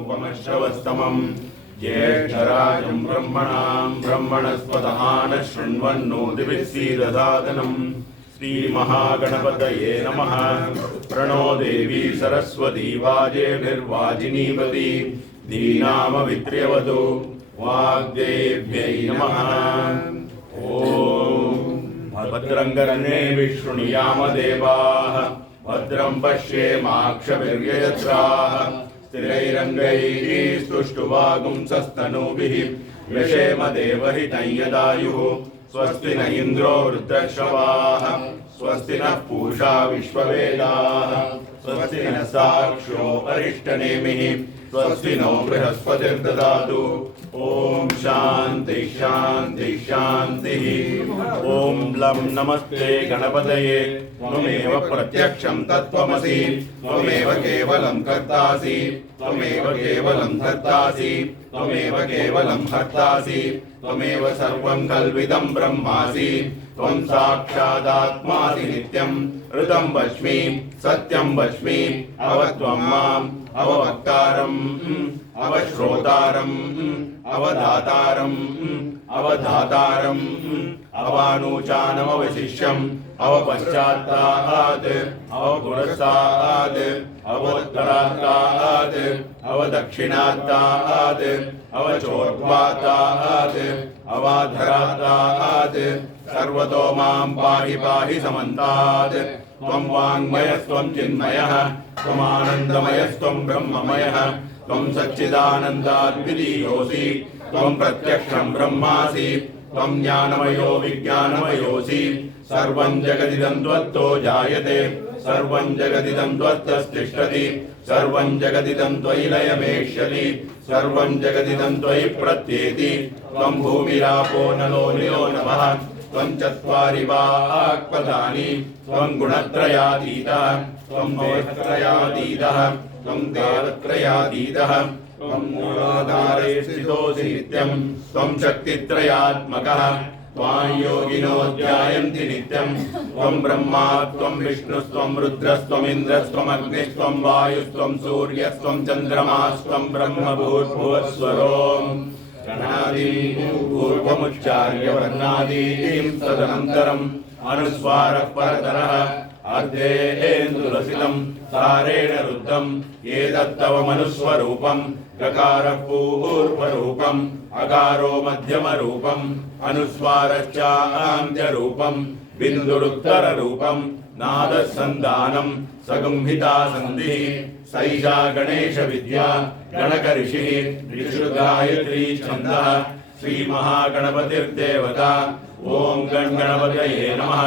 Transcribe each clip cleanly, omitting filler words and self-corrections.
उपमश्रवस्तमम् ज्येष्ठराजं ब्रह्मणस्पतः नः शृण्वन्नोतिभिः श्रीमहागणपतये नमः। प्रणो देवी सरस्वती वाजेभिर्वाजिनीवती धीनामवित्र्यवतु वाग्देव्यै नमः। ॐ भद्रं कर्णेभिः शृणुयाम देवाः भद्रं पश्येमाक्षभिर्यजत्राः स्थिरैरङ्गैः स्तुष्टुवागुंसस्तनूभिः व्यशेम देवहितं यदायुः। स्वस्ति न इन्द्रो वृद्धश्रवाः स्वस्ति नः पूषा विश्ववेदाः स्वस्ति न साक्षो अरिष्टनेमिः स्वस्ति नो बृहस्पतिर्ददातु। ओम शांति शांति शांति। ओम लं नमस्ते गणपतये त्वमेव प्रत्यक्षं तत्त्वमसि त्वमेव केवलं कर्तासि त्वमेव केवलं धर्तासि त्वमेव केवलं हर्तासि त्वमेव सर्वं कल्विदं ब्रह्मासि त्वं साक्षादात्मासि नित्यं ऋतं वच्मि सत्यं वच्मि अवत्वं माम् अववक्तारम् अवश्रोतारम् अवधातारम् अवधातारम् अवानूचानमवशिष्यम् अवपश्चात्तात् अवपुरस्तात् अवोत्तरात्तात् अवदक्षिणात्तात् अवचोर्ध्वात्तात् अवाधरात्तात् सर्वतो मां पाहि पाहि समन्तात्। त्वं वाङ्मयस्त्वं चिन्मयः त्वमानन्दमयस्त्वं ब्रह्ममयः त्वं सच्चिदानन्दाद्वितीयोऽसि त्वं प्रत्यक्षं ब्रह्मासि त्वं ज्ञानमयो विज्ञानमयोऽसि। सर्वं जगदिदं त्वत्तो जायते सर्वं जगदिदं त्वत्तस्तिष्ठति सर्वं जगदिदं त्वयि लयमेष्यति सर्वं जगदिदं त्वयि प्रत्येति। त्वं भूमिरापो नलो निलो नभः त्वं चत्वारि वाक्पदानि त्वं गुणत्रयातीतः त्वं देहत्रयातीतः त्वं देवत्रयातीतः त्वं मूलाधारे स्थितोऽसि नित्यं त्वं शक्तित्रयात्मकः त्वां योगिनो ध्यायन्ति नित्यं। त्वं ब्रह्मा त्वं विष्णुस्त्वं रुद्रस्त्वमिन्द्रस्त्वमग्निस्त्वं वायुस्त्वं सूर्यस्त्वं चन्द्रमास्त्वं ब्रह्म भूर्भुवस्वरोम् गणादीं पूर्वमुच्चार्य वर्णादीं तदनन्तरम् अनुस्वारः परतरः अर्धेन्दुरसितं सारेण रुद्धम् एतत्तव मनुस्वरूपम् गकारः पूर्वरूपम् अकारो मध्यमरूपम् अनुस्वारश्चान्त्यरूपम् बिन्दुरुत्तररूपम् नादः सन्धानम् सगुम्हिता सन्धिः सैषा गणेश विद्या गणकऋषिः ऋषुगायत्री छन्दः श्रीमहागणपतिर्देवता। ओम गणगणपतये नमः।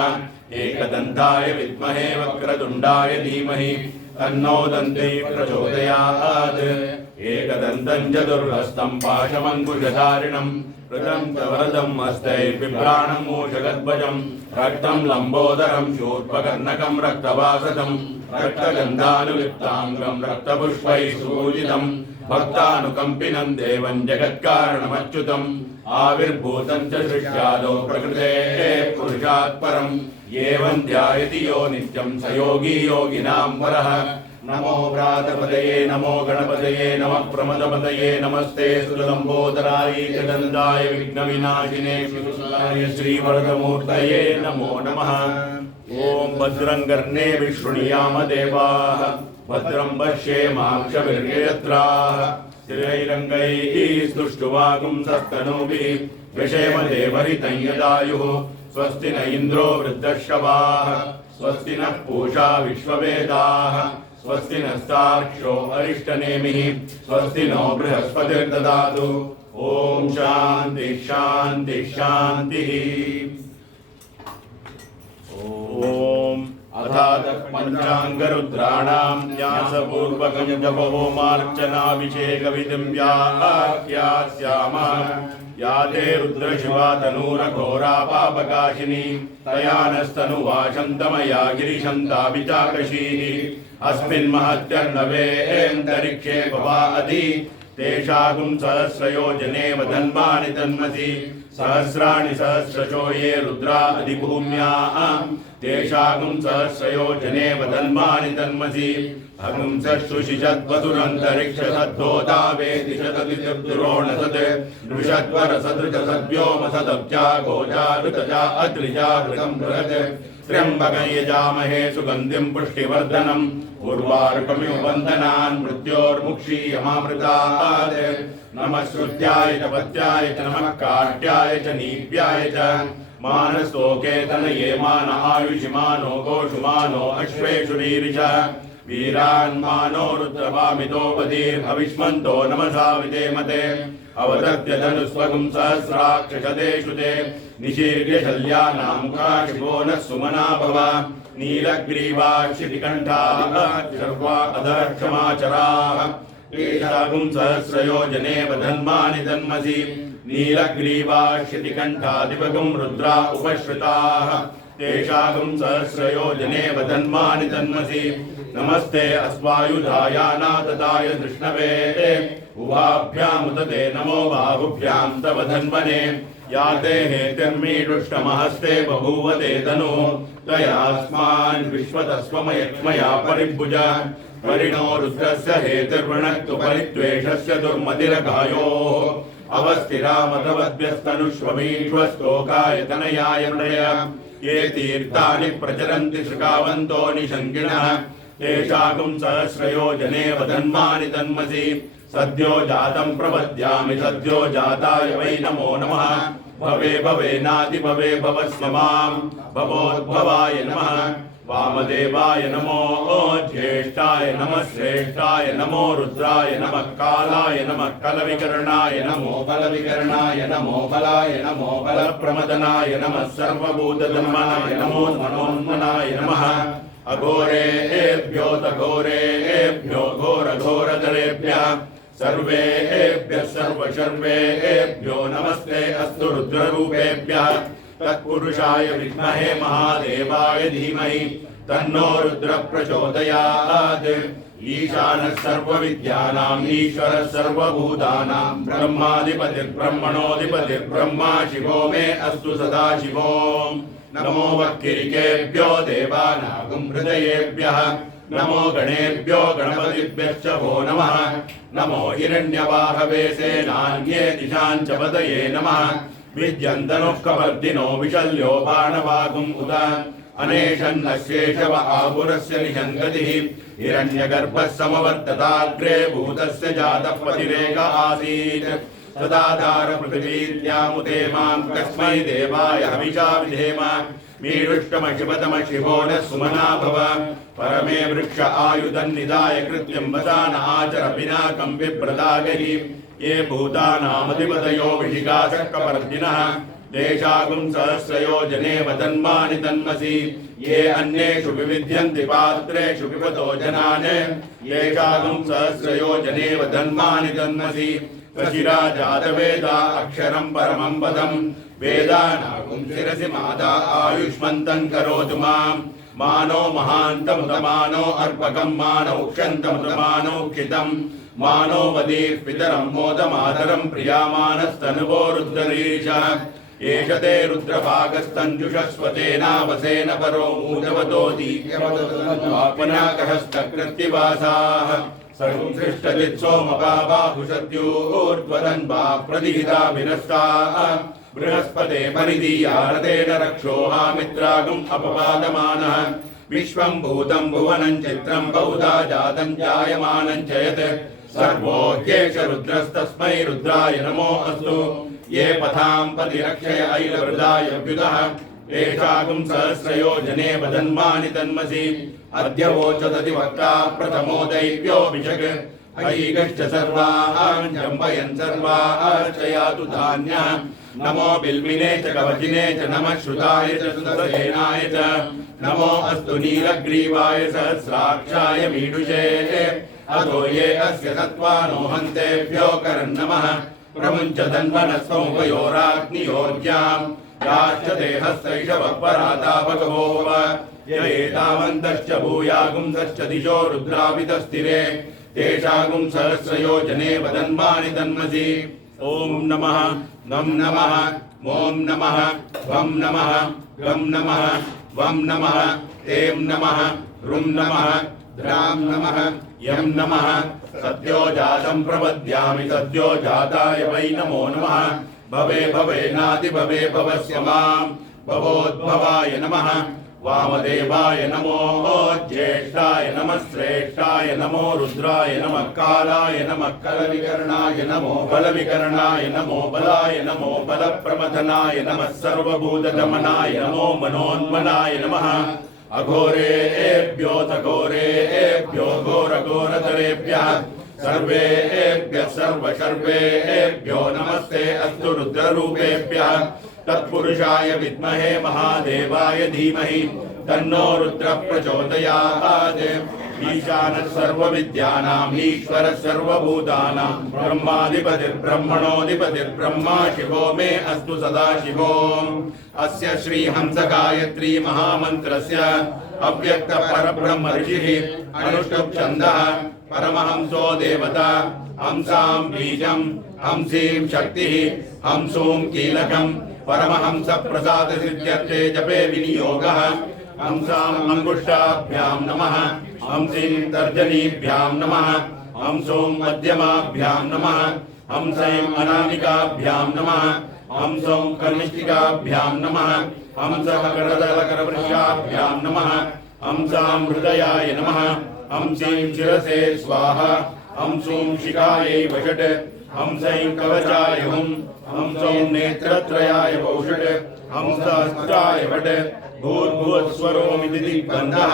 एकदन्ताय विद्महे वक्रतुण्डाय धीमहि तन्नो दन्ती प्रचोदयात्। एकदन्तं चतुर्हस्तं पाशमङ्कुशधारिणं कृतं च वरदं हस्तैर्बिभ्राणं मूषगध्वजं रक्तं लम्बोदरं शूर्पकर्णकं रक्तवासतं रक्तगन्धानुलिप्ताङ्गं रक्तपुष्पैः सुपूजितं भक्तानुकम्पिनं देवं जगत्कारणमच्युतम् आविर्भूतं च सृष्ट्यादौ प्रकृतेः पुरुषात् परम् एवं ध्यायति यो नित्यं स योगी योगिनां वरः। नमो व्रातपदये नमो गणपतये नमः प्रमदपदये नमस्ते सुलम्बोदराय एकदन्ताय विघ्नविनाशिने सुराय श्रीवरदमूर्तये नमो नमः। ओम भद्रं कर्णेभिः शृणुयाम देवाः भद्रं पश्येमाक्षभिर्यजत्राः स्थिरैरङ्गैः स्तुष्टुवागुंसस्तनूभिः व्यशेम देवहितं यदायुः। स्वस्ति न इन्द्रो वृद्धश्रवाः स्वस्ति नः पूषा विश्ववेदाः स्वस्ति नस्तार्क्ष्यो अरिष्टनेमिः स्वस्ति नो बृहस्पतिर्ददातु। ओम शांति शांति शांतिः। ओम अथातः पंचांगरुद्राणां न्यासपूर्वकं जपहोमार्चनाभिषेकविधिं व्याख्यास्यामः। या ते रुद्रशिवा तनूरघोरा पापकाशिनी तया नस्तनुवाशन्तमया गिरिशन्ताभिचाकशीः। अस्मिन् महत्यर्णवेऽन्तरिक्षे भवा अधि तेषागुं सहस्रयोजने वधन्मानि तन्मसि। सहस्राणि सहस्रशो ये रुद्रा अधिभूम्याः तेषागुं सहस्रयोजने वधन्मानि तन्मसि। अगुंसुषिषद्वसुरन्तरिक्षसद्धोतावेति शततिर्द्रोणसत् नृषद्वरसदृशसद्व्योमसदब्जा गोजा ऋतजा अत्रिजा घृतं बृहत् त्र्यम्बकं यजामहे सुगन्धिं पुष्टिवर्धनम् उर्वारुकमिव वन्दनान् मृत्योर्मुक्षीयमामृतात् नमः श्रुत्याय च पत्याय च नमः काट्याय च नीप्याय च मानस्तोके तनये मान आयुषिमानो गोषुमानो अश्वेषुरीरिष वीरान्मानो रुद्रवामितो बधीर्भविष्मन्तो नमसा विधेमते अवदत्य धनुस्वगुं सहस्राक्षशतेषु ते निशीर्य शल्यानां काशिपो नः सुमना भव नीलग्रीवाक्षितिकण्ठाः सर्वा अधर्क्षमाचराः केशागुं सहस्रयोजने वधन्मानि तन्मसि नीलग्रीवाक्षितिकण्ठादिवगुं रुद्रा उपश्रिताः तेषागुं सहस्रयोजने वधन्मानि तन्मसि नमस्ते अस्वायुधायानातताय धृष्णवे उभाभ्यामुदते नमो बाहुभ्यां तव धन्वने याते हेतिर्मीडुष्टमहस्ते बभूवते तनु तयास्मान् विश्वतस्वमयक्ष्मया परिभुज परिणो रुद्रस्य हेतिर्वृणक्तु परित्वेषस्य दुर्मतिरघायोः अवस्थिरामतवद्भ्यस्तनुष्वमीश्वस्तोकाय तनयाय नृय ये तीर्थानि प्रचरन्ति शृगावन्तो निशङ्किणः तेषागुं सहस्रयोजने वधन्मानि तन्मसि सद्यो जातं प्रपद्यामि सद्यो जाताय वै नमो नमः भवे भवेनाति भवे भवस्व मां भवोद्भवाय नमः वामदेवाय नमो ज्येष्ठाय नमः श्रेष्ठाय नमो रुद्राय नमः कालाय नमः कलविकर्णाय नमो बलविकर्णाय नमो बलाय नमो बलप्रमदनाय नमः सर्वभूतधर्माय नमो मनोन्मनाय नमः अघोरेभ्यो तघोरेभ्यो घोरघोरधरेभ्यः सर्वेभ्यः सर्वशर्वेभ्यो नमस्ते अस्तु रुद्ररूपेभ्यः तत्पुरुषाय विद्महे महादेवाय धीमहि तन्नो रुद्र प्रचोदयात् ईशानः सर्वविद्यानाम् ईश्वरः सर्वभूतानां ब्रह्माधिपतिर्ब्रह्मणोऽधिपतिर्ब्रह्मा शिवो मे अस्तु सदा शिवो नमो वक्किरिकेभ्यो देवानागुं हृदयेभ्यः नमो गणेभ्यो गणपतिभ्यश्च वो नमः नमो हिरण्यवाहवे सेनान्ये दिशाञ्च पतये नमः विद्यन्तनुः कवर्धिनो विशल्यो बाणवागुम् उत अनेशन्नशेषव आपुरस्य निषङ्गतिः हिरण्यगर्भः समवर्तताग्रे भूतस्य जातः पतिरेक आसीत् तदाधार पृथिवीर्यामुदे मां कस्मै देवाय हविषा विधेम मीडुष्टमशिवतम शिवो नः सुमना भव परमे वृक्ष आयुधन्निधाय कृत्यं वसान आचर पिनाकं विप्रदागहि ये भूतानामधिपतयो विशिखासः कपर्दिनः तेषागुं सहस्रयोजने वधन्मानि तन्मसि ये अन्येषु विविध्यन्ति पात्रेषु पिबतो जनान् येषागुं सहस्रयोजने वधन्मानि तन्मसि कशिराजातवेदा अक्षरं परमं पदं वेदानागुं शिरसि माता आयुष्मन्तं करोतु मां मानो महान्तमुदमानो अर्पकं मानो क्षन्तमुदमानो क्षितं मानो वदीः पितरं मोदमातरं प्रियामानस्तनुवो रुद्ररीशः एष ते रुद्रभागस्तञ्जुषस्वतेनावसेन परो मूजवतो दीप्यवतोपनाकहस्तकृत्तिवासाः सर्वं सृष्टजित्सोमपाबाहुषद्यूर्ध्वदन्वा प्रदिहिता विनष्टाः बृहस्पते परिदीयारतेन रक्षोहामित्रागुम् अपपादमानः विश्वं भूतं भुवनं चित्रं बहुधा जातं जायमानं च यत् सर्वो ह्येष रुद्रस्तस्मै रुद्राय नमो अस्तु ये पथां पतिरक्षय ऐलवृदाय व्युतः तेषागुं सहस्रयोजने वधन्मानि तन्मसि अद्य वोचदधिवक्ता प्रथमो दैव्योऽभिषक् ऐकश्च सर्वान् जम्बयन् सर्वाश्च यातु धान्यः नमो बिल्विने च कवचिने च नमः श्रुताय च सुतसेनाय च नमो अस्तु नीलग्रीवाय सहस्राक्षाय मीडुषे अतो ये अस्य सत्त्वानो हन्तेभ्यो करन्नमः प्रमुञ्च धन्वनस्वमुपयोराग्नियोर्ज्याम् याश्च देहस्तैषवः पराता भगवोव य एतावन्तश्च भूयागुंसश्च दिशो रुद्रावितस्थिरे तेषागुं सहस्रयोजने वदन्मानि तन्मसि ॐ नमः नं नमः मों नमः वं नमः गं नमः वं नमः ऐं नमः रुं नमः द्रां नमः यं नमः सद्यो जातं प्रपद्यामि सद्यो जाताय वै नमो नमः भवे भवेनाति भवे भवस्य मां भवोद्भवाय नमः वामदेवाय नमो ज्येष्ठाय नमः श्रेष्ठाय नमो रुद्राय नमः कालाय नमः कलविकर्णाय नमो बलविकर्णाय नमो बलाय नमो बलप्रमथनाय नमः सर्वभूतदमनाय नमो मनोन्मनाय नमः अघोरेभ्योऽथ घोरेभ्यो घोरघोरतरेभ्यः सर्वेभ्यः सर्वेभ्यो नमस्ते अस्तु रुद्ररूपेभ्यः तत्पुरुषाय विद्महे महादेवाय धीमहि तन्नो रुद्रः प्रचोदयात् ईशानः सर्वविद्यानाम् ईश्वरः सर्वभूतानां ब्रह्माधिपतिर्ब्रह्मणोऽधिपतिर्ब्रह्मा शिवो मे अस्तु सदा शिवो अस्य श्रीहंस गायत्री महामन्त्रस्य अव्यक्त परब्रह्म ऋषिः अनुष्टुप् छन्दः परमहंसो देवता हंसां बीजं हंसीं शक्तिः हंसूं कीलकम् परमहंस प्रसाद सिद्ध्यर्थे जपे विनियोगः हंसाम् अंगुष्ठाभ्यां नमः हंसीं तर्जनीभ्यां नमः हंसों मध्यमाभ्यां नमः हंसैं अनामिकाभ्यां नमः हंसों कर्निष्ठिकाभ्यां नमः हंसकरदलकरवृषाभ्यां नमः हंसां हृदयाय नमः हंसीं शिरसे स्वाहा हंसूं शिखायै वषट् हंसैं कवचाय हुं हंसौं नेत्रत्रयाय पौषट् हंसास्त्राय वट् भूर्भुवस्वरोमिति दिग्बन्धः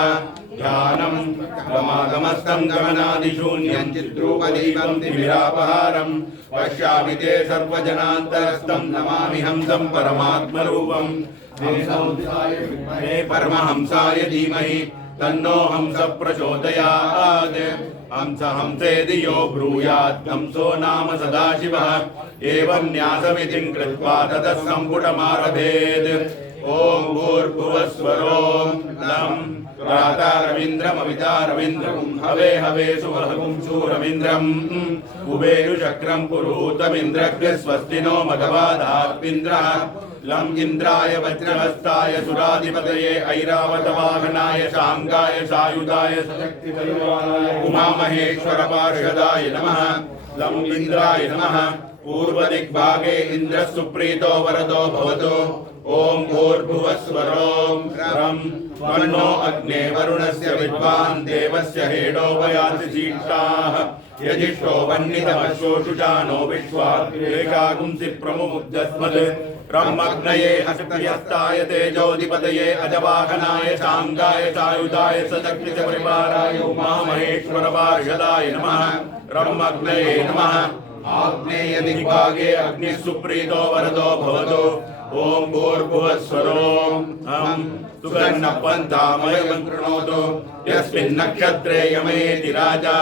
ध्यानं गमागमस्तं गमनादिशून्यं चिद्रूपदीपं तिमिरापहारं पश्यामि ते सर्वजनान्तरस्थं नमामि हंसं परमात्मरूपं हे परमहंसाय धीमहि तन्नो हंस प्रचोदयात् हंस हंसेति यो ब्रूयात् हंसो नाम सदाशिवः एवं न्यासमितिं कृत्वा ततः सम्पुटमारभेत् ॐ भूर्भुवस्वरों लं प्रातारविन्द्रमवितारविन्द्रं हवे हवे सुवहगुं शूरमिन्द्रम् उभेरुशक्रं पुरूतमिन्द्रग् स्वस्ति नो मघवादात्मिन्द्रः लं इन्द्राय वज्रहस्ताय सुराधिपतये ऐरावतवाहनाय शांगाय सायुधाय सशक्तिबलवानाय उमामहेश्वर पार्षदाय नमः लं इन्द्राय नमः पूर्वदिग्भागे इन्द्रः सुप्रीतो वरदो भवतु ॐ भूर्भुवस्वरों रं तन्नो अग्ने वरुणस्य विद्वान् देवस्य हेडो वयाति जीष्टाः यजिष्ठो वह्नितमश्वोषुजानो विश्वाग्रेकागुंसि प्रमुमुग्धस्मत् ब्रह्मग्नये हस्तयस्ताय तेजोधिपतये अजवाहनाय शांगाय सायुधाय सशक्तिपरिवाराय उमामहेश्वर पार्षदाय नमः ब्रह्मग्नये नमः आग्नेय दिग्भागे अग्निः सुप्रीतो वरदो भवतु ॐ भूर्भुवस्वरों हम सुगन्नपन्थामयं कृणोतु यस्मिन् नक्षत्रे यमेति राजा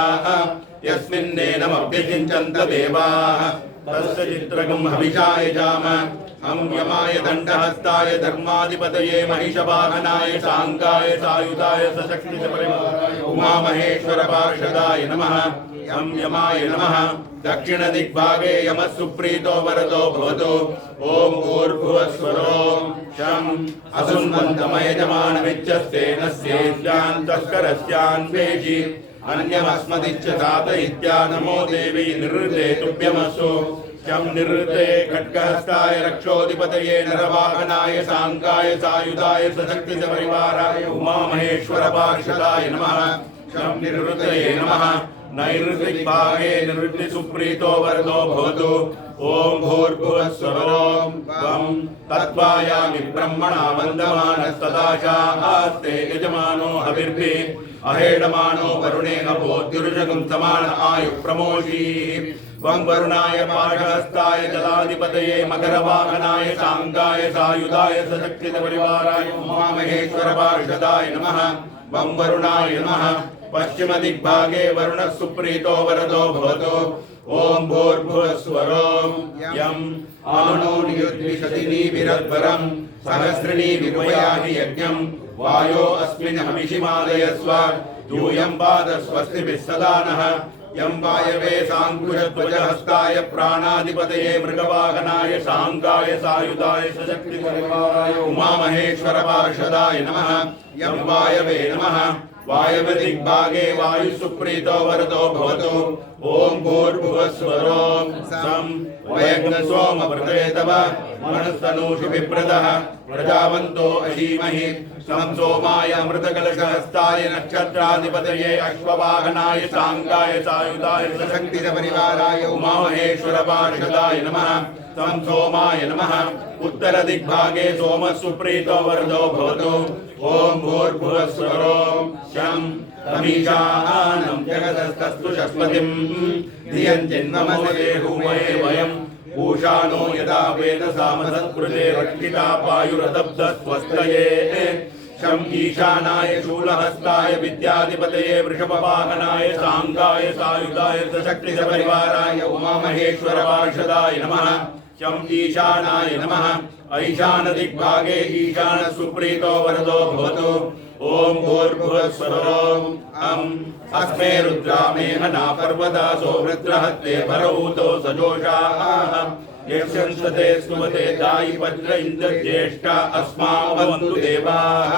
यस्मिन्नेनमभ्यचिञ्चन्त देवाः तस्य चित्रकं हविषाय जाम हम यमाय दण्डहस्ताय धर्माधिपतये महिषवाहनाय शांगाय सायुधाय सशक्तिपरिवाराय उमामहेश्वर पार्षदाय नमः हम यमाय नमः दक्षिण दिग्भागे यमः सुप्रीतो वरदो भवतु ॐ भूर्भुवस्वरों शं असुन्वन्तमयजमानमिच्छस्तेन स्येष्यान् तस्करस्यान्वेषि अन्यमस्मदिच्च तात इत्या नमो देवी निरृते तुभ्यमस्तु शं निरृते खड्गहस्ताय रक्षोधिपतये नरवाहनाय शांगाय सायुधाय सशक्तिपरिवाराय उमामहेश्वर पार्षदाय नमः शं निरृतये नमः नैऋतिग्भागे निवृत्ति सुप्रीतो वरदो भवतु ॐ भूर्भुवस्वरों त्वं तत्त्वायामि ब्रह्मणा वन्दमानस्तदाशास्ते यजमानो हविर्भिः अहेडमानो वरुणेन भोद्युर्जगं समान आयुः प्रमोषीः त्वं वरुणाय पाशहस्ताय जलाधिपतये मकरवाहनाय शांगाय सायुधाय सशक्तिपरिवाराय उमामहेश्वर पार्षदाय नमः त्वं वरुणाय नमः पश्चिम दिग्भागे वरुणः सुप्रीतो वरदो भवतु ॐ भूर्भुवस्वरों यं आनोनियुद्विशतिनीभिरद्वरं सहस्रिणीभिरुपयानि यज्ञं वायो अस्मिन् हविषिमादयस्व यूयं पाद स्वस्तिभिः सदा नः यं वायवे साङ्कुशध्वजहस्ताय प्राणाधिपतये मृगवाहनाय शाङ्गाय सायुधाय सशक्तिपरिवाराय उमामहेश्वर पार्षदाय नमः यं वायवे नमः वायव्यदिग्भागे वायुसुप्रीतो वरदो भवतु ॐ भूर्भुवस्वरों सं वयग्नसोमवृते तव मनस्तनूषु विप्रदः प्रजावन्तो अधीमहि सं सोमाय अमृतकलशहस्ताय नक्षत्राधिपतये अश्ववाहनाय शाङ्गाय सायुधाय सशक्तिपरिवाराय उमामहेश्वर पार्षदाय नमः तं सोमाय नमः उत्तरदिग्भागे सोमसुप्रीतो वरदो भवतु ॐ भूर्भुवस्वरों शं तमीशानं जगदस्तस्तु शस्पतिं धियं चिन्ममसे हुमये वयम् पूषाणो यदा वेदसामसत्कृते रक्षिता वायुरदब्धस्वस्तये शं ईशानाय शूलहस्ताय विद्याधिपतये वृषभवाहनाय शाङ्गाय सायुधाय सशक्तिपरिवाराय उमामहेश्वर पार्षदाय नमः शं ईशानाय नमः ऐशानदिग्भागे ईशानसुप्रीतो वरदो भवतु ॐ भूर्भुवस्वरों अस्मे रुद्रामेहना पर्वदासो वृत्रहत्ते परऊतो सजोषाः यक्षंसते स्तुवते दायिपत्र इन्द्रज्येष्ठा अस्माभवन्तु देवाः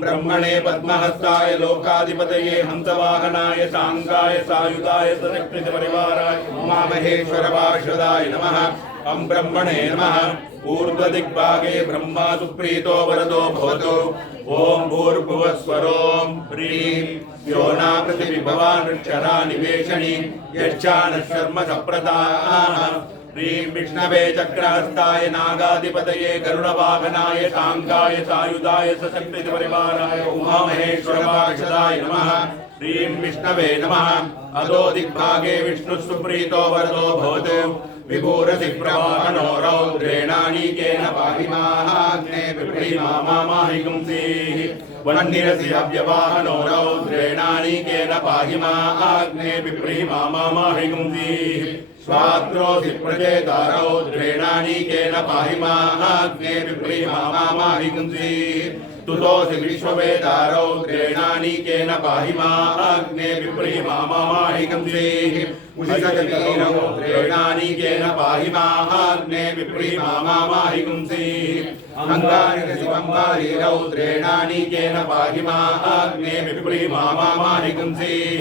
ब्रह्मणे पद्महस्ताय लोकाधिपतये हंसवाहनाय शाङ्गाय सायुधाय सशक्तिपरिवाराय उमामहेश्वर पार्षदाय नमः ब्रह्मणे नमः ऊर्ध्वदिग्भागे ब्रह्मा सुप्रीतो वरदो भवतु ॐ भूर्भुवस्वरों ह्रीं योना पृथिविभवानक्षरा निवेशनि यच्छानशर्म सप्रदाः ह्रीं विष्णवे चक्रहस्ताय नागाधिपतये गरुडवाहनाय शाङ्गाय सायुधाय सशक्तिपरिवाराय उमामहेश्वर पार्षदाय नमः ह्रीं विष्णवे नमः अधो दिग्भागे विष्णुसुप्रीतो वरदो भवतु विभूरसिप्रवाहनो रौद्रेणानीकेन पाहि माहाग्ने विप्रीमामाहिगुंसीः वह्निरसि अव्यवाहनो रौद्रेणानीकेन पाहि माहाग्ने विप्रीमामाहिगुंसीः स्वात्रोऽसि प्रजेता रौद्रेणानीकेन पाहि माहाग्ने विप्रीमामाहिगुंसीः तुतोऽसि विश्ववेदा रौद्रेणानीकेन पाहि माहाग्ने विप्रीमामाहिगुंसीः उषिषगीरौद्रेणानीकेन पाहि माहाग्ने विप्रीमामाहिगुंसीः अंगारिशिवंगारी रौद्रेणानीकेन पाहि माहाग्ने विप्रीमामाहिगुंसीः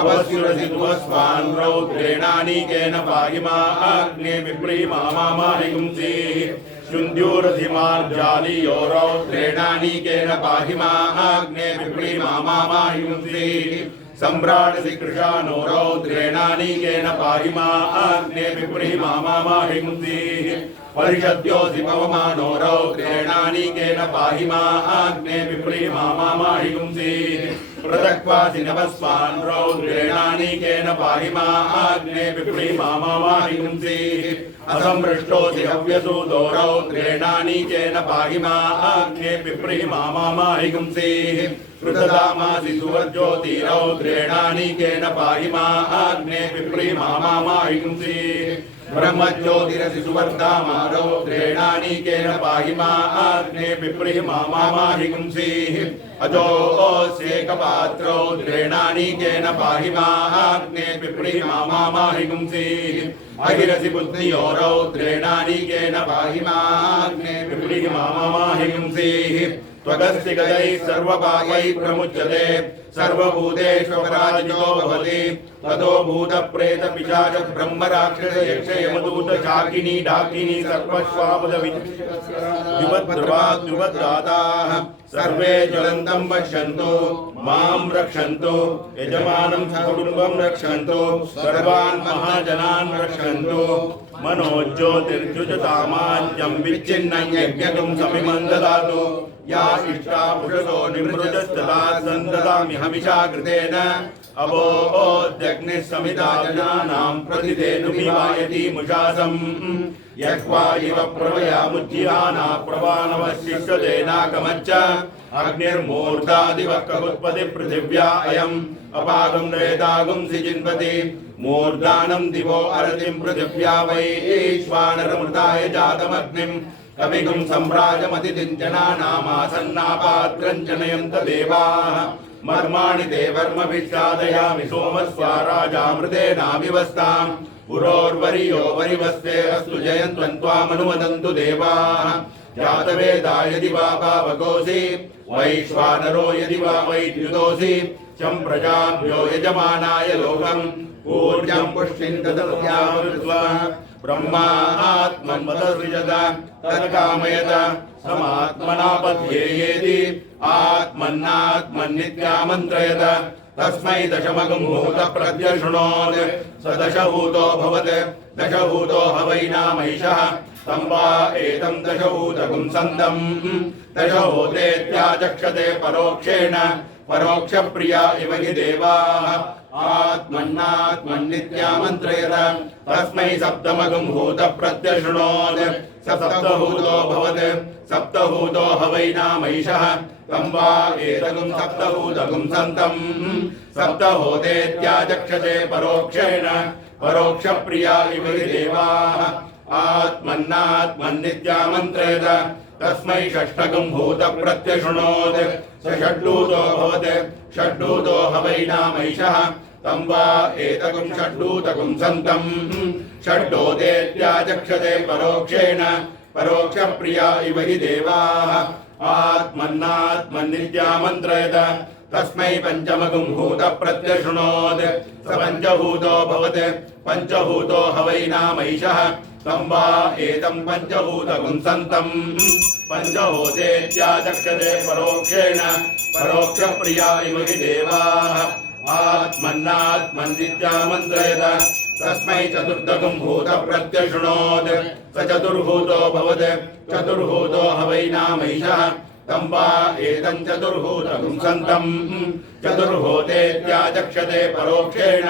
अवस्युरसि तुवस्वान् रौद्रेणानीकेन पाहि माहाग्ने विप्रीमामाहिगुंसीः शुन्ध्योरधिमार्जालीयो रौद्रेणानीकेन पाहि माहाग्ने विप्रीमामाहिगुंसीः सम्राटसि कृशानो रौद्रेणानीकेन पाहि माहाग्ने विप्रीमामाहिगुंसीः परिषद्योऽसि पवमानो रौद्रेणानीकेन पाहि माहाग्ने विप्रीमामाहिगुंसीः प्रदक्वासि नभस्वान् रौद्रेणानीकेन पाहि माहाग्ने विप्रीमामाहिगुंसीः असंपृष्टोऽसि हव्यसूतो रौद्रेणानीकेन पाहि माहाग्ने विप्रीमामाहिगुंसीः कृतदामासि सुवर्ज्योति रौद्रेणानीकेन पाहि माहाग्ने विप्रीमामाहिगुंसीः ब्रह्मज्योतिरसि सुवर्धामा रौद्रेणानीकेन पाहि माहाग्ने विप्रीमामाहिगुंसीः अजोऽस्येकपात्रो रौद्रेणानीकेन पाहि माहाग्ने विप्रीमामाहिगुंसीः अहिरसि बुद्धियो रौद्रेणानीकेन पाहि माहाग्ने विप्रीमामाहिगुंसीः त्वगस्ति गदैः सर्वपापैः प्रमुच्यते सर्वभूतेष्वपराजितो भवति ततो भूतप्रेत पिशाच ब्रह्म राक्षस यक्ष यमदूत शाकिनी डाकिनी सर्वश्वापद विभद्रवाद्युभद्राताः सर्वे ज्वलन्तं पश्यन्तु मां रक्षन्तु यजमानं कुटुम्बं रक्षन्तु सर्वान् महाजनान् रक्षन्तु मनोज्योतिर्जुजतामाज्यं विच्छिन्नं यज्ञकं समिमं ददातु या इष्टा पुरुषो निमृजस्तदा सन्ददामि हविषा कृतेन अवोऽद्यग्निः समिता जनानां प्रतिधेनुमिवायति मुषासम् यक्वा इव प्रवयामुज्जिहाना प्रवानवशिष्यतेनाकमच्च अग्निर्मूर्धादिवक्कगुत्पति पृथिव्या अयम् अपागं रेतागुंसि जिन्वति मूर्धानं दिवो अरतिं पृथिव्या वैश्वानरमृताय जातमग्निम् कविगुं सम्राजमतिदिञ्जनानामासन्नापात्रं जनयन्त देवाः मर्माणि ते वर्मभिश्चादयामि सोमस्वा राजामृतेनाविवस्ताम् पुरोर्वर्यो वरिवस्ते अस्तु जयन्त्वन्त्वामनुमदन्तु देवाः जातवेदा यदि वा पावकोऽसि वैश्वानरो यदि वा वैद्युतोऽसि चं प्रजाभ्यो यजमानाय लोकम् ऊर्जं पुष्टिं ददत्यामृत्वा ब्रह्मात्मन्वतसृजत तत्कामयत समात्मना पद्येयेति आत्मन्नात्मन्नित्यामन्त्रयत तस्मै दशमगं भूतः प्रत्यशृणोत् स दशभूतो भवत् दशभूतो ह वै नामैषः तं वा एतं दशभूतगं सन्तम् दशभूतेत्याचक्षते परोक्षेण परोक्षप्रिया इव हि देवाः आत्मन्नात्मन्नित्यामन्त्रयत तस्मै सप्तमगं भूतः प्रत्यशृणोत् स सप्तभूतो भवत् सप्तभूतो ह वै नामैषः तं वा एतगं सप्तभूतगं सन्तम् सप्तभूतेत्याचक्षते परोक्षेण परोक्षप्रिया इव हि देवाः आत्मन्नात्मन्नित्यामन्त्रयत तस्मै षष्ठगं भूतः प्रत्यशृणोत् स षड्भूतो भवत् षड्भूतो ह वै नामैषः तं वा एतगं षड्भूतगं सन्तम् षड्भूतेत्याचक्षते परोक्षेण परोक्षप्रिया इव हि देवाः आत्मन्नात्मन्नित्यामन्त्रयत तस्मै पञ्चमगं भूतः प्रत्यशृणोत् स पञ्चभूतो भवत् पञ्चभूतो ह वै नामैषः तं वा एतं पञ्चभूतगं सन्तम् पञ्चभूतेत्याचक्षते परोक्षेण परोक्षप्रिया इव हि देवाः आत्मन्नात्मन्नित्यामन्त्रयत तस्मै चतुर्थगं भूतः प्रत्यशृणोत् स चतुर्भूतो भवत् चतुर्भूतो ह वै नामैषः तं वा एतं चतुर्भूतगं सन्तम् चतुर्भूतेत्याचक्षते परोक्षेण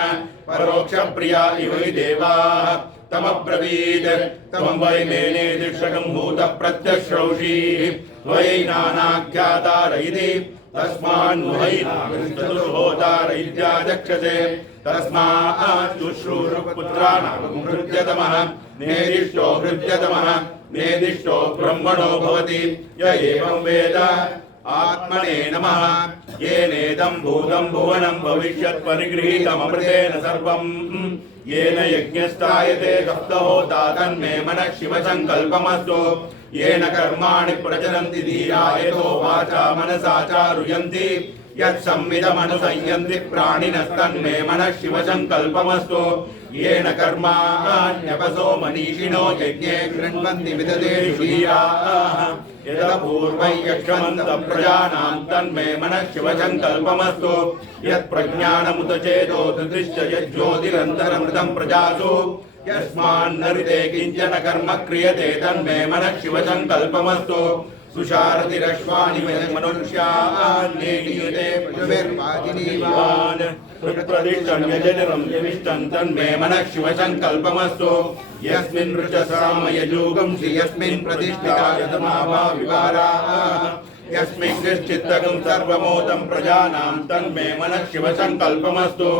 परोक्षप्रिया इव हि देवाः तमब्रवीत् तमं वै मेने दिक्षकं भूतः प्रत्यश्रौषीः त्वयि नानाख्यातार इति तस्मान्नुहैनाचतुर्होतार इत्याचक्षते तस्मात् शुश्रूषपुत्राणां हृद्यतमः नेदिष्टो हृद्यतमः नेदिष्टो ब्रह्मणो भवति य एवं वेद आत्मने नमः येनेदं भूतं भुवनं भविष्यत् परिगृहीतममृतेन सर्वम् येन यज्ञस्थायते सप्तहोता तन्मे मनः शिवसङ्कल्पमस्तु येन कर्माणि प्रचलन्ति धीरा यतो वाचा मनसा चारुयन्ति यत्संविदमनुसंयन्ति प्राणिनस्तन्मे मनः शिवसङ्कल्पमस्तु येन कर्माण्यपसो मनीषिणो यज्ञे गृह्णन्ति विदधेषु धीराः यदपूर्वं यक्षमन्तः प्रजानां तन्मे मनः शिवसङ्कल्पमस्तु यत्प्रज्ञानमुत चेतो धृतिश्च यज्ज्योतिरन्तरमृतं प्रजासु यस्मान्नरिते किञ्चन कर्म क्रियते तन्मे मनः शिवसङ्कल्पमस्तु सुशारतिरश्वानि मनुष्यान्येयुते पशुभिर्वाजिनीवान् प्रतिष्ठं यजनिरं यविष्ठं तन्मे मनः शिवसङ्कल्पमस्तु यस्मिन् ऋचसाम यजूगंसि यस्मिन् प्रतिष्ठिता यतमावा विवाराः यस्मिन् निश्चित्तकं सर्वमोदं प्रजानां तन्मे मनः शिवसङ्कल्पमस्तु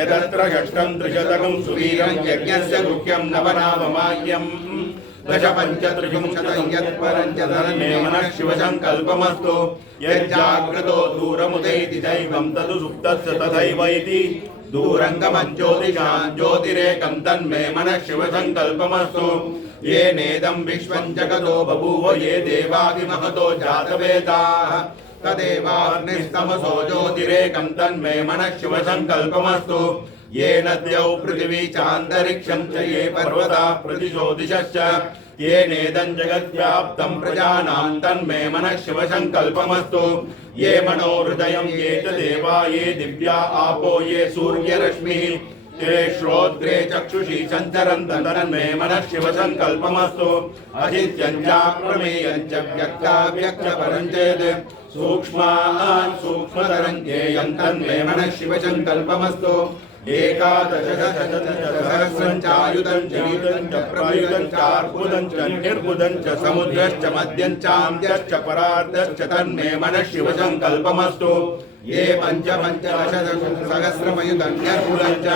यदत्र षष्ठं त्रिशतकं सुवीरं यज्ञस्य गुह्यं नवनाममाह्यम् दश पञ्चत्रिशतं यत्परञ्च तन्मे मनः शिवसङ्कल्पमस्तु यज्जाग्रतो दूरमुदैति दैवं तदु सुप्तस्य तथैव इति दूरङ्गमं ज्योतिषां ज्योतिरेकं तन्मे मनः शिवसङ्कल्पमस्तु येनेदं विश्वं जगतो बभूव ये देवादिमहतो जातवेदाः तदेवाग्निस्तमसो ज्योतिरेकं तन्मे मनः शिवसङ्कल्पमस्तु येन द्यौ पृथिवी चान्तरिक्षं च ये पर्वता प्रतिशो दिशश्च येनेदं जगद्व्याप्तं प्रजानां तन्मे मनः शिवसङ्कल्पमस्तु ये मनोहृदयं ये च देवा ये दिव्या आपो ये सूर्यरश्मिः ते श्रोत्रे चक्षुषी सञ्चरन्तः तन्मे मनः शिवसङ्कल्पमस्तु अचिन्त्यं चाप्रमेयं च व्यक्ताव्यक्तपरं चेत् सूक्ष्मान् सूक्ष्मतरं ज्ञेयं तन्मे मनः शिवसङ्कल्पमस्तु एकादशसहस्रं चायुतं च युतं च प्रयुतं चार्बुदं च निर्बुदं च समुद्रश्च मध्यं चान्त्यश्च परार्धश्च तन्मे मनः शिवसङ्कल्पमस्तु ये पञ्चदशसहस्रमयुतं निर्बुदं च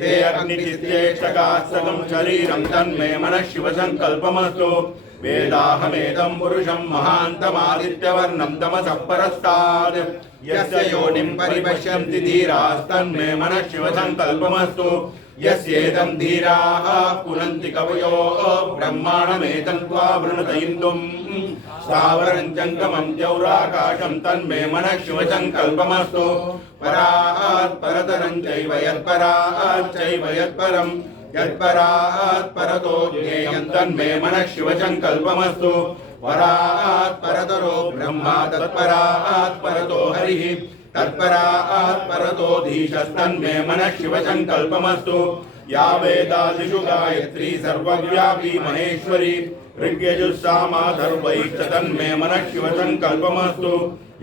ते अग्निचित्तेष्टकास्तकं शरीरं तन्मे मनः शिवसङ्कल्पमस्तु वेदाहमेदं पुरुषं महान्तमादित्यवर्णं तमसः परस्तात् यस्य योनिं परिपश्यन्ति धीरास्तन्मे मनः शिवसङ्कल्पमस्तु यस्येदं धीराः पुनन्ति कवयो ब्रह्माणमेतं त्वा वृणुत इन्दुम् स्थावरं जङ्गमं जौराकाशं तन्मे मनः शिवसङ्कल्पमस्तु परात् परतरं चैव यत्परात् चैव यत्परं यत्परात् परतो ज्ञेयं तन्मे मनः शिवसङ्कल्पमस्तु परात् परतरो ब्रह्मा तत्परात् परतो हरिः तत्परात् परतो धीशस्तन्मे मनः शिवसङ्कल्पमस्तु या वेदादिषु गायत्री सर्वव्यापी महेश्वरी ऋग्यजुस्सामाथर्वैश्च तन्मे मनः शिवसङ्कल्पमस्तु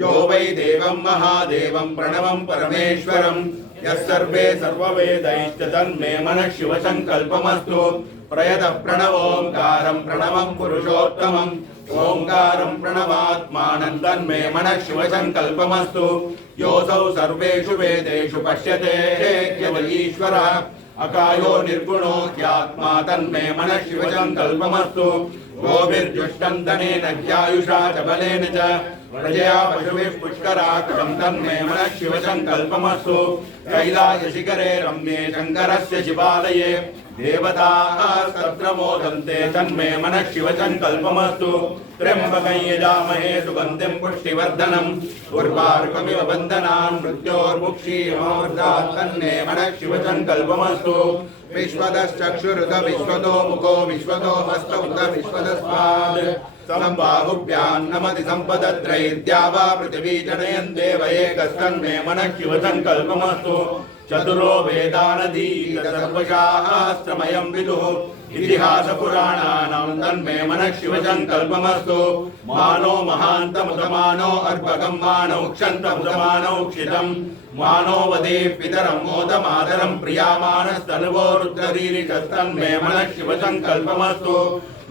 यो वै देवं महादेवं प्रणवं परमेश्वरं यः सर्वे सर्ववेदैश्च तन्मे मनः शिवसङ्कल्पमस्तु प्रयतः प्रणवोङ्कारं प्रणवं पुरुषोत्तमम् ओङ्कारं प्रणवात्मानं तन्मे मनः शिवसङ्कल्पमस्तु योऽसौ सर्वेषु वेदेषु पश्यते केवल ईश्वरः अकायो निर्गुणो ह्यात्मा तन्मे मनः शिवसङ्कल्पमस्तु गोभिर्जुष्टं धनेन ह्यायुषा च बलेन च प्रजया पशुभिः पुष्कराक्षं तन्मे मनः शिवसङ्कल्पमस्तु कैलासशिखरे रम्ये शङ्करस्य शिवालये देवताः तत्र मोदन्ते तन्मे मनः शिवसङ्कल्पमस्तु त्र्यम्बकं यजामहे सुगन्धिं पुष्टिवर्धनम् उर्वारुकमिव बन्धनान् मृत्योर्मुक्षीयमामृतात् तन्मे मनः शिवसङ्कल्पमस्तु विश्वतश्चक्षुरुत विश्वतो मुखो विश्वतो हस्तमुत विश्वतस्मात् सम्बाहुभ्यां नमति सम्पदत्रैर्द्या वा पृथिवी जनयन् देव एकस्तन्मे मनः शिवसङ्कल्पमस्तु चतुरो वेदानधी सर्वशास्त्रमयं विदुः इतिहासपुराणानां तन्मे मनः शिवसङ्कल्पमस्तु मानो महान्तमुदमानो अर्भकं मानौ क्षन्तमुदमानौ क्षितं मानो वदे पितरं मोदमादरं प्रियामानस्तनुवो रुद्ररीरिषस्तन्मे मनः शिवसङ्कल्पमस्तु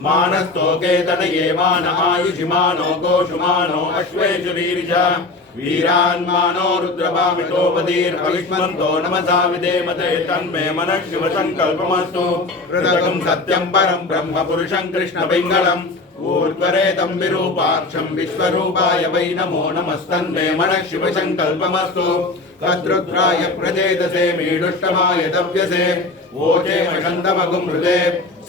मानस्तोके तनये मान आयुषिमानो गोषुमानो अश्वेषुरीरिष वीरान्मानो रुद्रभामितो वदीर्भविष्मन्तो नमसा विधेमते तन्मे मनः शिवसङ्कल्पमस्तु हृदयं सत्यं परं ब्रह्म पुरुषं कृष्णपिङ्गलम् ऊर्ध्वरेतं विरूपाक्षं विश्वरूपाय वै नमो नमस्तन्मे मनः शिवसङ्कल्पमस्तु तद्रुद्राय प्रजेदसे मीडुष्टमाय दव्यसे वोचे मषन्दमगुं हृदे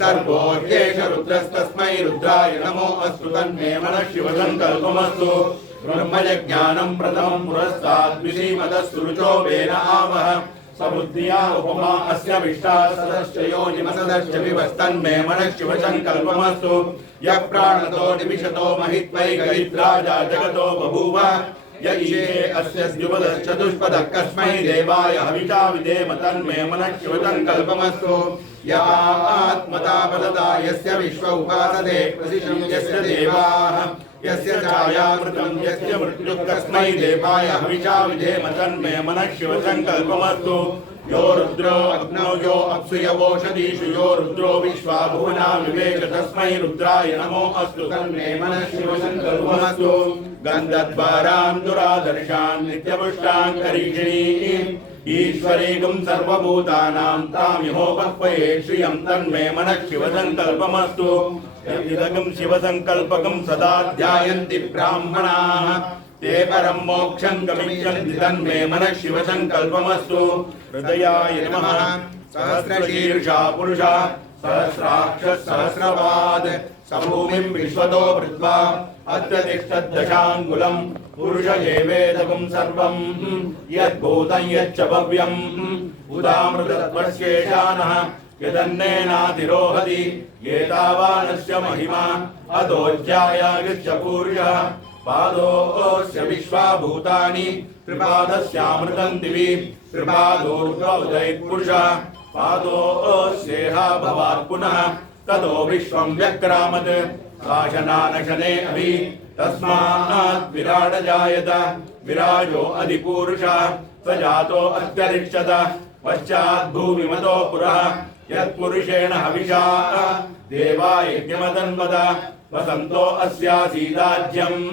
सर्वोऽह्येष रुद्रस्तस्मै रुद्राय नमो अस्तु तन्मे मनः शिवसङ्कल्पमस्तु ब्रह्मज्ञानं प्रथमं पुरस्तात् विषीमदस्तुरुचो वेन आवह समुद्रिया उपमा अस्य विष्टासदश्च योनिमसदश्च विवस्तन्मे मनः शिवसङ्कल्पमस्तु यः प्राणतो निमिषतो महित्वैकैत्राजा जगतो बभूव य ईशे अस्य द्युपदश्चतुष्पदः कस्मै देवाय हविषा विधेम तन्मे मनः शिवसङ्कल्पमस्तु य आत्मता पदता यस्य विश्व उपासते प्रसिशं यस्य देवाः यस्य छायामृतं यस्य मृत्युः कस्मै देवाय हविषा विधेम तन्मे मनः शिवसङ्कल्पमस्तु यो रुद्रो अग्नौ यो अप्सुयवोषधीषु यो रुद्रो विश्वा भुवना विवेक तस्मै रुद्राय नमो अस्तु तन्मे मनः शिवसङ्कल्पमस्तु गन्धद्वारां दुरादर्शान् नित्यपुष्टां करीषिणीम् ईश्वरीगं सर्वभूतानां तामिहोपक्वये श्रियं तन्मे मनः शिवसङ्कल्पमस्तु इदगं शिवसङ्कल्पकं सदा ध्यायन्ति ब्राह्मणाः ते परं मोक्षं गमिष्यन्ति तन्मे मनः शिवसङ्कल्पमस्तु हृदयाय नमः सहस्रशीर्षा पुरुषः सहस्राक्षः सहस्रपाद समभूमिं विश्वतो वृत्वा अत्र तिष्ठद्दशाङ्गुलं पुरुष एवेदकं सर्वं यद्भूतं यच्च भव्यम् उदामृतत्वस्येषानः यदन्नेनातिरोहति एतावानस्य महिमा अधोऽध्यायागच्छ पूर्यः पादोऽस्य विश्वाभूतानि त्रिपादस्यामृतं दिवि त्रिपादोर्ध्वोदयपुरुषः पादोऽस्येहा भवात् पुनः ततो विश्वं व्यक्रामत् काशनानशने अभि तस्मात् विराट जायत विराजो अधिपूरुषः स जातो अत्यरिक्षत पश्चात् भूमिमतो पुरः यत्पुरुषेण हविषा देवा यज्ञमतन्वद वसन्तो अस्यासीदाज्यम्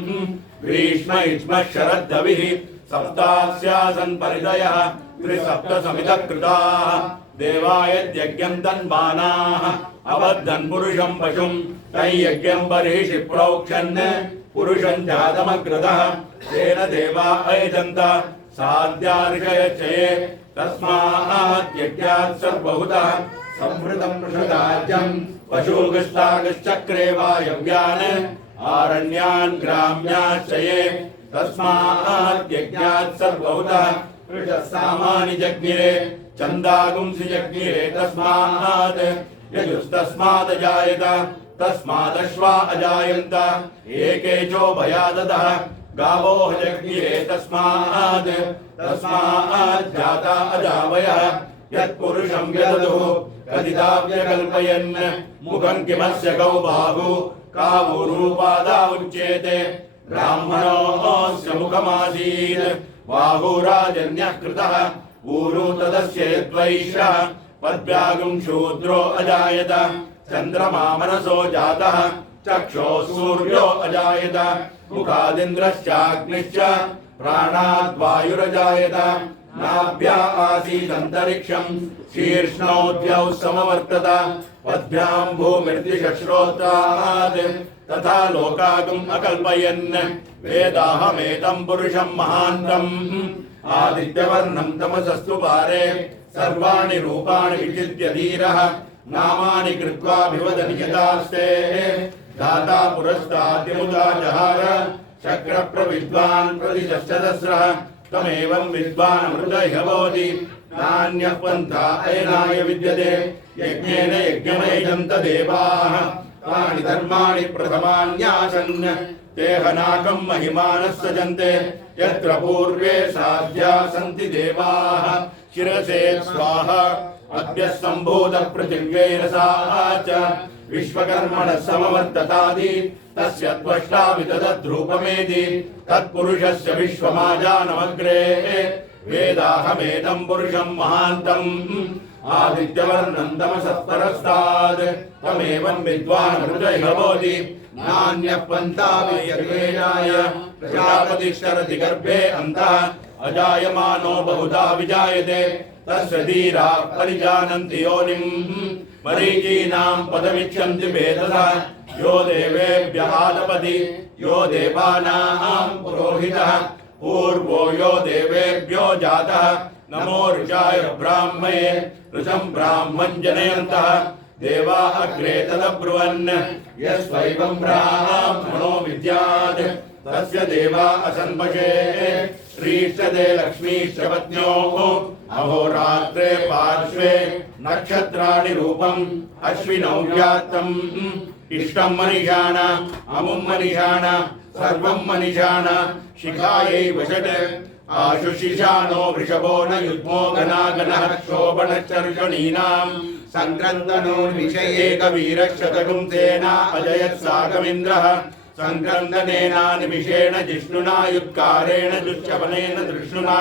ग्रीष्म इष्म शरद्धविः सप्तास्यासन् परिदयः त्रिसप्तसमितः कृताः देवा यद्यज्ञं तन्मानाः अबद्धन् पुरुषं पशुं तैयज्ञं बर्हिषि प्रोक्षन् पुरुषं जातमग्रतः तेन देवा अयजन्त साध्यार्षयच्छये तस्मात् यज्ञात् सर्वभूतः संवृतं पृषदाज्यं पशुगस्तागश्चक्रे वायव्यान् आरण्यान् ग्राम्याश्चये तस्मात् यज्ञात् सर्वभूतः पृषसामानि जज्ञिरे चन्दागुंसि जज्ञिरे तस्मात् यजुस्तस्मात् अजायत तस्मादश्वा अजायन्त एकेचो भयादतः गावो जज्ञिरे तस्मात् जाता अजावयः यत्पुरुषं व्यदधुः कदिदाव्यकल्पयन् मुखं किमस्य गौ बाहु कावूरूपादा उच्येते ब्राह्मणोऽस्य मुखमासीत् बाहुराजन्यः कृतः ऊरू तदस्य यद्वैश्यः पद्भ्यागुं शूद्रो अजायत चन्द्रमा मनसो जातः चक्षुः सूर्यो अजायत मुखादिन्द्रश्चाग्निश्च प्राणाद्वायुरजायत नाभ्या आसीदन्तरिक्षं शीर्ष्णोद्यौ समवर्तत पद्भ्यां भूमिर्दिशश्रोत्रात् तथा लोकागुम् अकल्पयन् वेदाहमेतं पुरुषं महान्तम् आदित्यवर्णं तमसस्तु पारे सर्वाणि रूपाणि विचित्य धीरः नामानि कृत्वा विवदनियतास्ते दाता पुरस्ताद्यमुदा जहार शक्रप्रविद्वान् प्रतिशतस्रः तमेवं विद्वान् अमृतः भवति नान्यः पन्था अयनाय विद्यते यज्ञेन यज्ञमयजन्त देवाः तानि धर्माणि प्रथमान्यासन् ते हनाकं महिमानः सजन्ते यत्र पूर्वे साध्या सन्ति देवाः शिरसे स्वाहा अद्य सम्भूत पृथिव्येन सा च विश्वकर्मणः समवर्ततादि तस्य त्वष्टा विदधद्रूपमेति तत्पुरुषस्य विश्वमाजानमग्रे वेदाहमेतं पुरुषं महान्तम् आदित्यवर्णं तमसत्परस्तात् तमेवं विद्वान् हृदय भवति नान्यः पन्था यज्ञेनाय प्रजापतिश्चरति गर्भे अन्तः अजायमानो बहुधा विजायते तस्य धीरा परिजानन्ति योनिम् मरीचीनां पदमिच्छन्ति वेदसा यो देवेभ्यः आदपति यो देवानां पुरोहितः पूर्वो यो देवेभ्यो जातः नमो ऋषाय ब्राह्मये ऋषं ब्राह्मं जनयन्तः देवा अग्रे तदब्रुवन् यस्वैवं ब्राह्मणो विद्यात् तस्य देवा असन्पशे श्रीष्टदे लक्ष्मीश्च पत्न्योः अहोरात्रे पार्श्वे नक्षत्राणि रूपम् अश्विनौ व्यात्तम् इष्टं मनिषाण अमुं मनिषाण सर्वं मनिषाण शिखायै वषट् आशुशिशानो वृषभो न युग्मो घनागनः क्षोभणश्चर्षणीनां सङ्क्रन्दनोर्विषये कवीरशतगुं सेना अजयत्साकमिन्द्रः सङ्क्रन्दनेनानिमिषेण जिष्णुना युत्कारेण दुश्चपनेन धृष्णुना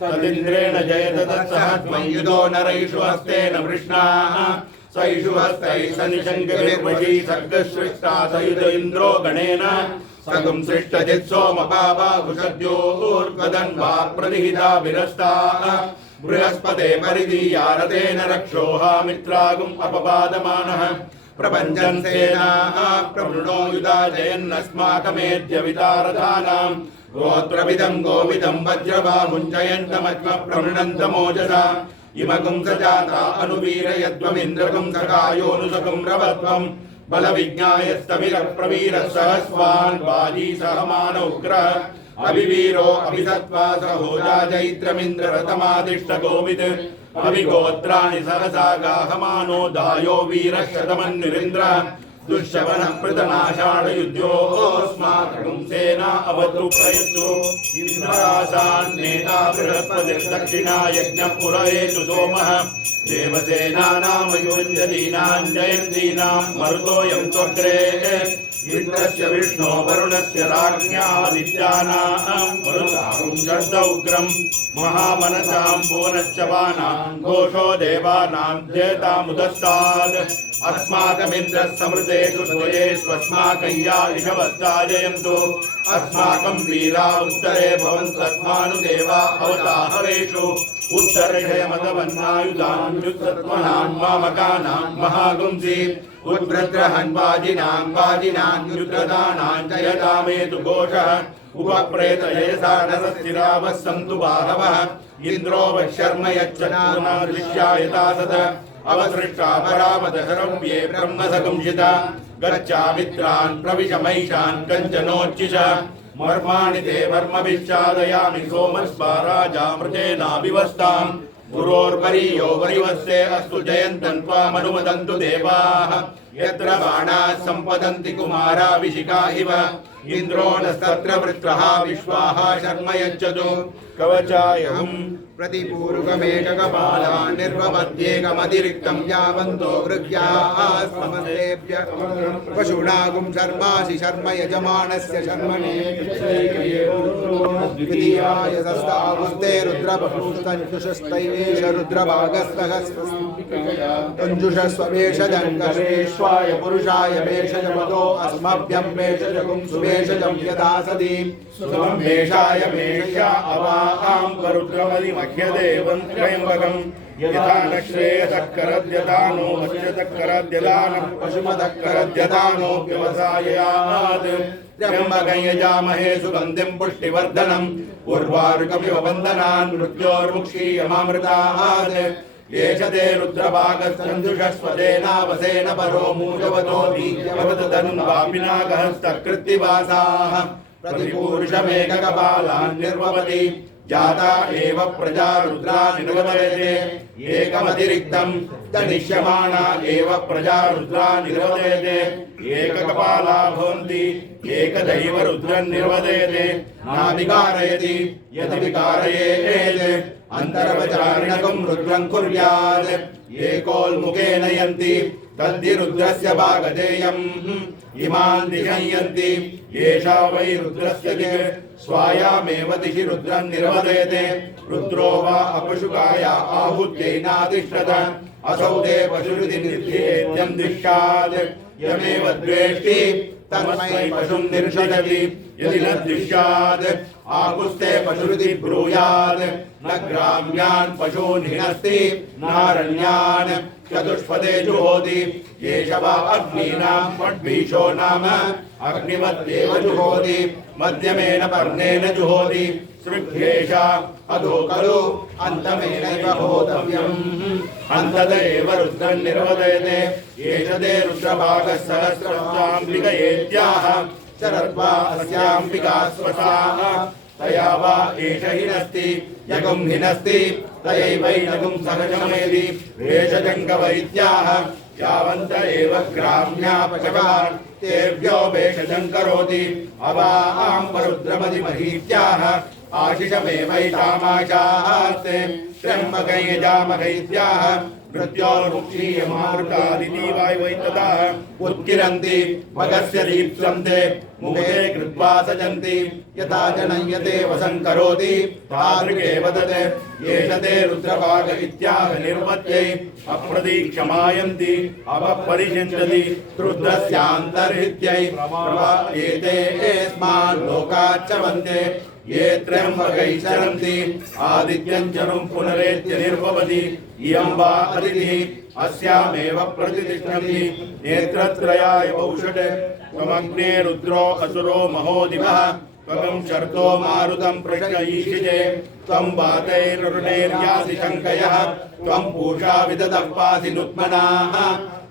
तदिन्द्रेण जयत तत्सहस्मयुधो नरैषु हस्तेन वृष्णाः सैषु हस्तैः सनिशङ्कविर्वशी सर्गसृष्टा सयुध इन्द्रो गणेन सगुं सृष्टजित् सोमपाबाहुषद्योर्वदन्वा प्रतिहिता विरस्ता बृहस्पते परिदीयारतेन रक्षोहा मित्रागुम् अपपादमानः प्रपञ्चन् सेनाः प्रवृणो युधा जयन्नस्माकमेद्य वितारथानां गोत्रविदं गोविदं वज्रबाहुञ्जयन्तमज्म प्रवृणन्तमोजसा इमगुं सजाता अनुवीरयध्वमिन्द्रगुं सखायोऽनुसगुं रवध्वम् बलविज्ञायस्तविरप्रवीरः सहस्वान् बाजी सहमान उग्रः अभिवीरो अभिसत्त्वा सहोजा जैत्रमिन्द्ररथमादिष्ट गोविद अभिगोत्राणि सहसा गाहमानो दायो वीरः शतमन्निरिन्द्रः दुःशवनः पृतनाषाढयुध्योऽस्माकं सेना अवतु प्रयत्तु इन्द्रासान्नेता बृहस्पतिर्दक्षिणा यज्ञः पुरहेतु सोमः देवसेनानामयुञ्जलीनां जयन्तीनां मरुतोऽयं त्वग्रे इन्द्रस्य विष्णो वरुणस्य राज्ञादित्यानां मरुताहुं शब्दौग्रम् महामनसां भुवनश्चवानां घोषो देवानां जयतामुदस्तात् अस्माकमिन्द्रः समृतेषु द्वये स्वस्माकं या इषवस्ता जयन्तु अस्माकं वीरा उत्तरे भवन्तस्मानुदेवा अवताहवेषु उत्तरक्षयमतवन्नायुधान् युद्धत्मनान् मामकानां महागुंसि उद्भ्रद्रहन् वाजिनां युद्धदानां जयतामेतु घोषः उपप्रेतयसा नरस्थिरावः सन्तु बाहवः इन्द्रो वशर्म यच्छना दृश्यायता सद अवसृष्टा परावतशरव्ये ब्रह्मसगुंसिता गच्छामित्रान् प्रविश महिषान् कञ्चनोच्चिष मर्माणि ते वर्मभिश्चादयामि सोमस्वा राजामृतेनाभिवस्ताम् गुरोर्वरीयो वरिवस्ते अस्तु जयन्तन् त्वामनुमदन्तु देवाः यत्र बाणाः सम्पतन्ति कुमाराभिषिका इव इन्द्रो नस्तत्र वृत्रः विश्वाः शर्म यच्छतु कवचायहुम् प्रतिपूर्वमेककपालान् निर्वमध्येकमतिरिक्तं यावन्तो गृह्याः समस्तेभ्य पशूनागुं शर्मासि शर्म यजमानस्य शर्मणे द्वितीयाय सस्तावस्ते रुद्रबहुस्तञ्जुषस्तैवेश रुद्रभागस्तहस्वञ्जुषस्ववेश जङ्गश्वेश्वाय पुरुषाय वेषजमतो अस्मभ्यं वेषजगुं सुवेषजं यथा सति सुमेषाय मेषया अवाहां वरुद्रमदिमह्यदेवं त्र्यम्बकम् यथा नश्रेयसक्करद्यदानो वश्यतक्करद्यदानं पशुमदक्करद्यदानो व्यवसाययात् त्र्यम्बकं यजामहे सुगन्धिं पुष्टिवर्धनम् उर्वारुकमिव वन्दनान् मृत्योर्मुक्षीयमामृतात् एष ते रुद्रभागस्तञ्जुषस्वदेनावसेन परो मूषवतो वीर्यवतधनुर्वापिनागहस्तकृत्तिवासाः प्रतिपूरुषमेककपालान् निर्वपति जाता एव प्रजा रुद्रा निर्वदयते एकमतिरिक्तं तनिष्यमाणा एव प्रजा रुद्रा निर्वदयते एककपाला भवन्ति एकदैव रुद्रं निर्वदयते नाविकारयति यदि विकारयेत् अन्तर्वचारिणकं रुद्रं कुर्यात् एकोल्मुखेन यन्ति तद्धि रुद्रस्य भागधेयम् इमान् दिशयन्ति एषा वै रुद्रस्य दिक् स्वायामेव दिशि रुद्रं निर्वदयते रुद्रो वा अपशुकाया आहुत्यैनातिष्ठत असौ ते पशुरिति निर्ध्येत्यं दृश्यात् यमेव द्वेष्टि तस्मै पशुं निर्षजति यदि न दृश्यात् आकुस्ते पशुरिति ब्रूयात् न ग्राम्यान् पशून् हिनस्ति नारण्यान् चतुष्पदे जुहोति एष वा अग्नीनां पड्वीशो नाम अग्निमत्येव जुहोति मध्यमेन पर्णेन जुहोति सृग्येषा अधो खलु अन्तमेनैव होतव्यम् अन्तत एव रुद्रं निर्वदयते एष ते रुद्रभागसहस्रस्याम्बिकयेत्याह शरद्वा अस्याम्बिका स्वसाः तया वा एष हिनस्ति यगुं हिनस्ति तयैवैनगुं सहजमेति वेषजङ्गवैद्याः यावन्त एव ग्राम्या पशवः तेभ्यो भेषजं करोति अवां रुद्रमदिमहीत्याः आशिषमेवैतामाशास्ते त्र्यम्बकै यजामहैत्याः मृत्योर्मुक्षीयमामृतादिति वायुवैतदा उत्किरन्ति मगस्य दीप्सन्ते मुखे कृत्वा सजन्ति यथा जनयते वसं करोति तादृगेव तत् एष ते रुद्रभाग इत्याह निर्मत्यै अप्रतीक्षमायन्ति अपपरिषिञ्चति रुद्रस्यान्तर्हित्यै एते एस्मान् लोकाच्च वन्दे ये त्र्यम्बकै चरन्ति आदित्यं चरुं पुनरेत्य निर्भवति इयं वा अदितिः अस्यामेव प्रतिष्ठन्ति नेत्रत्रयाय बहुषट् त्वमग्ने रुद्रो असुरो महोदिवः त्वं शर्तो मारुतं प्रश्नयीषिजे त्वं वातैरुणैर्यासि शङ्कयः त्वं पूषा विदधः पासि नुत्मनाः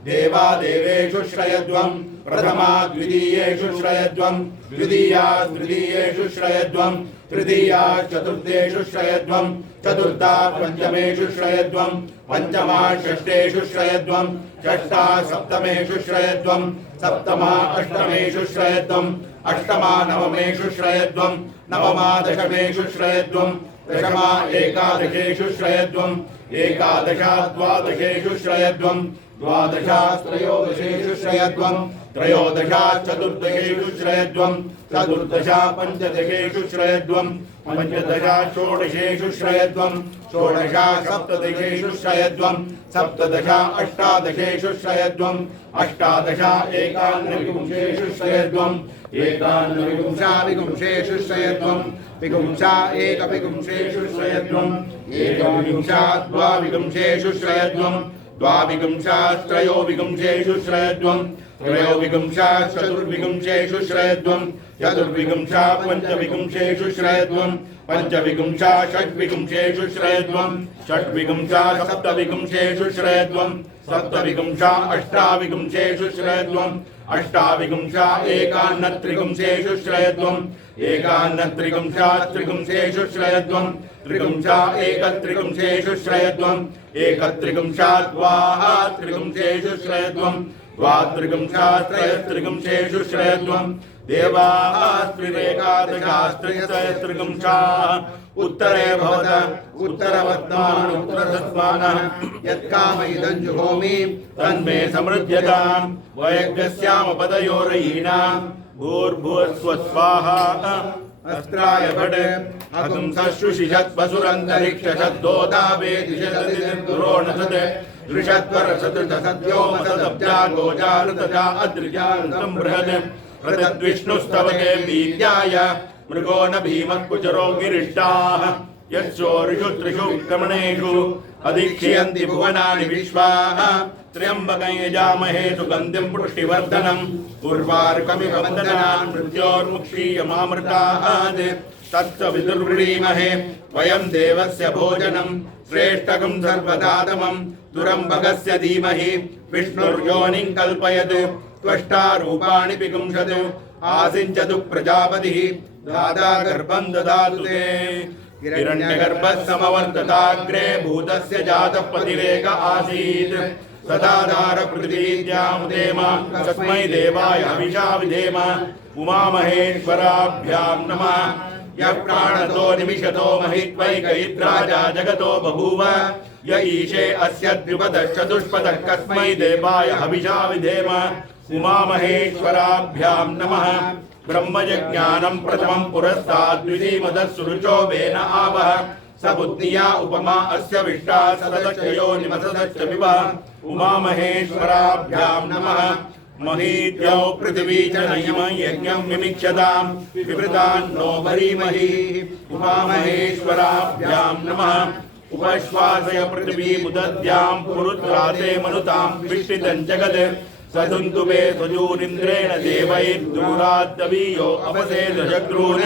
देवा देवेषु श्रयध्वं प्रथमा द्वितीयेषु श्रयध्वं द्वितीया तृतीयेषु श्रयध्वं तृतीया चतुर्थेषु श्रयध्वं चतुर्था पञ्चमेषु श्रयध्वं पञ्चमा षष्ठेषु श्रयध्वं षष्ठा सप्तमेषु श्रयध्वं सप्तमा अष्टमेषु श्रयध्वं अष्टमा नवमेषु श्रयध्वं नवमा दशमेषु श्रयध्वं दशमा एकादशेषु श्रयध्वं एकादशा द्वादशेषु श्रयध्वं द्वादशा त्रयोदशेषु श्रयध्वं त्रयोदशा चतुर्दशेषु श्रयध्वं चतुर्दशा पञ्चदशेषु श्रयध्वं पंचदशा षोडशेषु श्रयध्वं षोडशा सप्तदशेषु श्रयध्वं सप्तदशा अष्टादशेषु श्रयध्वं अष्टादशा एकान्नविंशेषु श्रयध्वं एकान्नविंशा विंशेषु श्रयध्वं विंशा एकविंशेषु श्रयध्वं एकविंशा द्वाविंशेषु श्रयध्वं द्वाविंशा त्रयोविंशेषु श्रयध्वं त्रयोविंशा चतुर्विंशेषु श्रयध्वं चतुर्विंशा पंचविंशेषु श्रयध्वं पंचविंशा षड्विंशेषु श्रयध्वं षड्विंशा सप्तविंशेषु श्रयध्वं सप्तविंशा अष्टाविंशेषु श्रयध्वं अष्टाविंशा एकान्नत्रिंशेषु श्रयध्वं एकान्नत्रिंशा त्रिंशेषु श्रयध्वं त्रिंशा एकत्रिंशेषु श्रयध्वं एकत्रिंशा द्वात्रिंशेषु श्रयध्वं द्वात्रिंशा त्रयत्रिंशेषु श्रयध्वं देवास्त्रिरेकादशास्त्रिंशा उत्तरे भवत उत्तरवर्तमान उत्तरसत्मानः यत्कामयिदं जुहोमि तन्मे समृध्यतां वयज्ञस्यामपदयोरयीणां भूर्भुवस्वः अस्त्राय भट अगुं सशुषिषत्पशुरन्तरिक्षशब्दोदावेदिशतदिर्दुरोणसत् दृशत्वरसदृशसद्योमसदब्जा गोजालतथा अद्रिजान्तं बृहत् प्रतद्विष्णुस्तवते वीर्याय मृगो न भीमकुचरो गिरिष्टाः यस्योरिषु त्रिषु क्रमणेषु अधिक्षयन्ति भुवनानि विश्वाः त्र्यम्बकं यजामहे सुगन्धिं पुष्टिवर्धनम् उर्वारुकमिव वन्दनान् मृत्योर्मुक्षीयमामृतात् तत्सवितुर्वृणीमहे वयं देवस्य भोजनं श्रेष्ठकं सर्वदातमं तुरम्बकस्य धीमहि विष्णुर्योनिं कल्पयत् त्वष्टा रूपाणि विपुंसत् आसिञ्चतु प्रजापतिः दादा गर्भं ददातु ते हिरण्यगर्भः समवर्तताग्रे भूतस्य जातः पतिरेक आसीत् सदाधार पृथिवीद्यामुदेम तस्मै देवाय हविषा विधेम उमामहेश्वराभ्यां नमः यः प्राणतो निमिषतो महित्वैकयिद्राजा जगतो बभूव य ईशे अस्य द्विपदश्चतुष्पदः कस्मै देवाय हविषा विधेम उमामहेश्वराभ्यां नमः ब्रह्मयज्ञानं प्रथमं पुरस्ताद् द्वितीयमदः सुरुचो वेन आवः सबुद्धिया उपमा अस्य विष्टा सदक्षयो निमसदश्च विवः उमामहेश्वराभ्यां नमः महीद्यौ पृथिवी च नयम यज्ञं विमिक्षतां विवृतान्नो भरीमहि उमामहेश्वराभ्यां नमः उपश्वासय पृथिवी मुदद्यां पुरुत्राते मनुतां विष्टितं जगत् सदुन्तु मे स्वजूरिन्द्रेण देवैर्दूराद्दवीयो अपसेदशत्रून्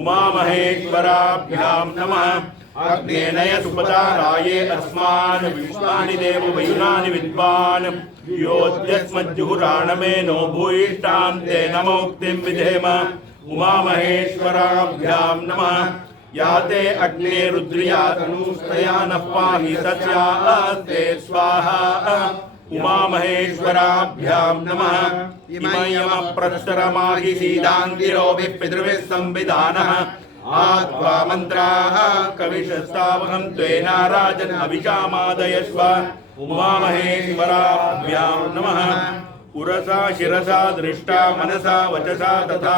उमामहेश्वराभ्यां नमः अग्नेनय सुपदाराये अस्मान् विश्वानि देव वयुनानि विद्वान् योद्यस्मज्जुहुराणमेनो भूयिष्ठां ते नमोक्तिं विधेम उमामहेश्वराभ्यां नमः याते अग्ने रुद्रिया तनूस्तया नः पाहि सत्यास्ते स्वाहा उमामहेश्वराभ्यां नमः इमयमप्रस्तरमाहि सीदाङ्गिरोभिः पितृभिः संविधानः आत्वा मन्त्राः कविशस्तावहं त्वेना राजन् अभिषामादयस्व उमामहेश्वराभ्यां नमः उरसा शिरसा दृष्टा मनसा वचसा तथा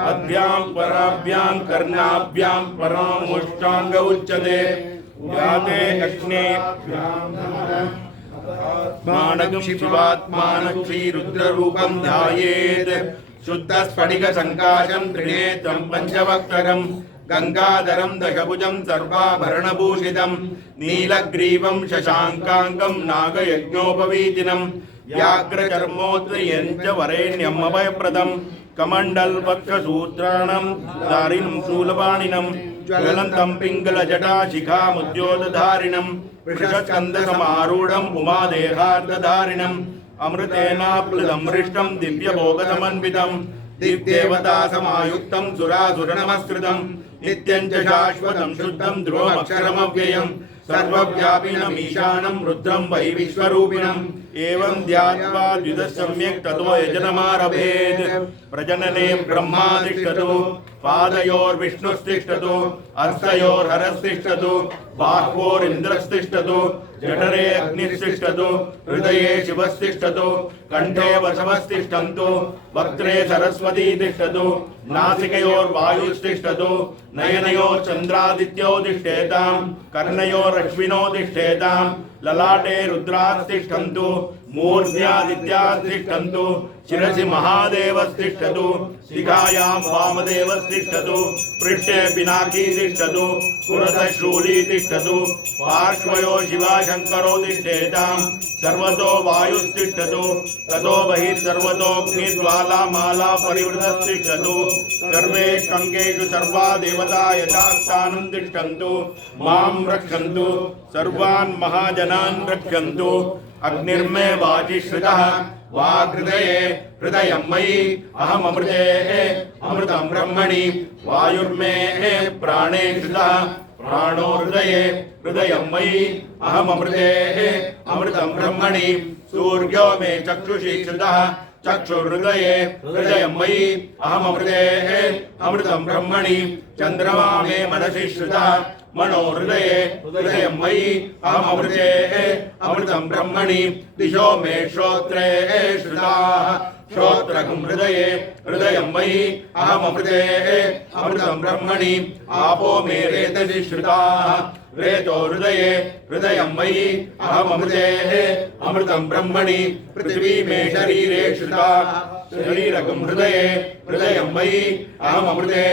अभ्यां पराभ्यां कर्णाभ्यां परामुष्टाङ्ग उच्यते याते अग्नेभ्यां नमः मानगं शिवात्मानं श्रीरुद्ररूपं ध्यायेत् शुद्धस्फटिकसङ्काशं त्रिनेत्रं पञ्चवक्त्रं गङ्गाधरं दशभुजं सर्वाभरणभूषितं नीलग्रीवं शशाङ्काङ्गं नागयज्ञोपवीतिनं व्याघ्रचर्मोत्तयं च वरेण्यम् अभयप्रदं कमण्डलवक्षसूत्राणं दारिणं शूलपाणिनं ज्वलन्तं पिङ्गलजटाशिखामुद्योतधारिणं वृषस्कन्धसमारूढम् उमादेहार्धधारिणम् अमृतेनाप्लुतं हृष्टं दिव्यभोगसमन्वितं दिग्देवतासमायुक्तं सुरासुरनमस्कृतं नित्यं च शाश्वतं शुद्धं ध्रुवमक्षरमव्ययं सर्वव्यापिनमीशानं रुद्रं वै विश्वरूपिणं एवं ध्यात्वा द्विदः सम्यक् ततो यजनमारभेत् प्रजनने ब्रह्मा तिष्ठतु पादयोर्विष्णुस्तिष्ठतु हस्तयोर्हरस्तिष्ठतु बाह्वोरिन्द्रस्तिष्ठतु जठरे अग्निस्तिष्ठतु हृदये शिवस्तिष्ठतु कंठे वसवस्तिष्ठन्तु वक्त्रे सरस्वती तिष्ठतु नासिकयोर्वायुस्तिष्ठतु नयनयोः चन्द्रादित्यो तिष्ठेतां कर्णयोरश्विनो तिष्ठेतां ललाटे रुद्रास्तिष्ठन्तु मूर्ध्यादित्यास्तिष्ठन्तु शिरसि महादेवस्तिष्ठतु शिखायां वामदेवस्तिष्ठतु पृष्ठे पिनाकी तिष्ठतु पुरतः शूली तिष्ठतु पार्श्वयो शिवाशङ्करो तिष्ठेतां सर्वतो वायुस्तिष्ठतु ततो बहिः सर्वतोऽग्निज्वालामाला परिवृतस्तिष्ठतु सर्वेषु अङ्गेषु सर्वा देवता यथास्थानं तिष्ठन्तु मां रक्षन्तु सर्वान् महाजनान् रक्षन्तु अग्निर्मे वाचि श्रितः वाग्हृदये हृदयं मयि अहममृते अमृतं ब्रह्मणि वायुर्मे प्राणे श्रितः प्राणो हृदये हृदयं मयि अहममृते अमृतं ब्रह्मणि सूर्यो मे चक्षुषि श्रितः चक्षुर्हृदये हृदयं मयि अहममृते अमृतं ब्रह्मणि चन्द्रमा मे मनसि श्रितः मनो हृदये हृदयं मयि अहममृते अमृतं ब्रह्मणि दिशो मे श्रोत्रे श्रुताः श्रोत्रकं हृदये हृदयं मयि अहममृते अमृतं ब्रह्मणि आपो मे रेतसि श्रुताः रेतो हृदये हृदयं मयि अहममृते अमृतं ब्रह्मणि पृथिवी मे शरीरे श्रुता शरीरकं हृदये हृदयं मयि अहममृते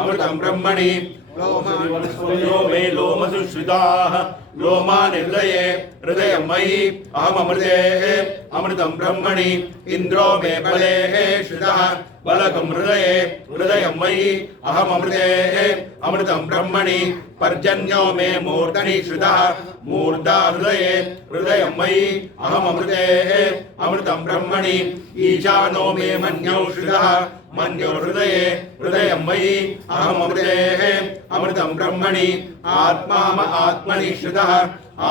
अमृतं ब्रह्मणि लोमो मे लोमसु श्रुताः लोमान् हृदये हृदयं मयि अहममृते अमृतं ब्रह्मणि इन्द्रो मे बले श्रुतः बलकं हृदये हृदयं मयि अहममृते अमृतं ब्रह्मणि पर्जन्यो मे मूर्धनि श्रुतः मूर्धा हृदये हृदयं मयि अहममृते अमृतं ब्रह्मणि ईशानो मे मन्यौ श्रुतः मन्यो हृदये हृदयं मयि अहममृते अमृतं ब्रह्मणि आत्मा आत्मनि श्रुतः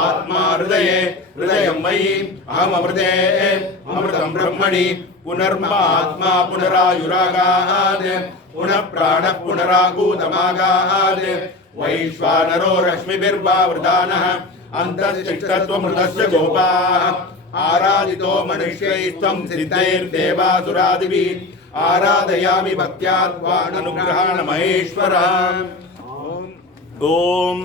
आत्मा हृदये हृदयं मयि अहममृते अमृतं ब्रह्मणि पुनर्मात्मा पुनरायुरागात् पुनः प्राणः पुनरागूतमागात् वैश्वानरो रश्मिभिर्वावृतानः अन्तस्तिष्ठत्वमृतस्य गोपाः आराधितो मनुष्यैस्त्वं सिद्धैर्देवासुरादिभिः आराधयामि भक्त्या त्वानुग्रहाण महेश्वरः ओम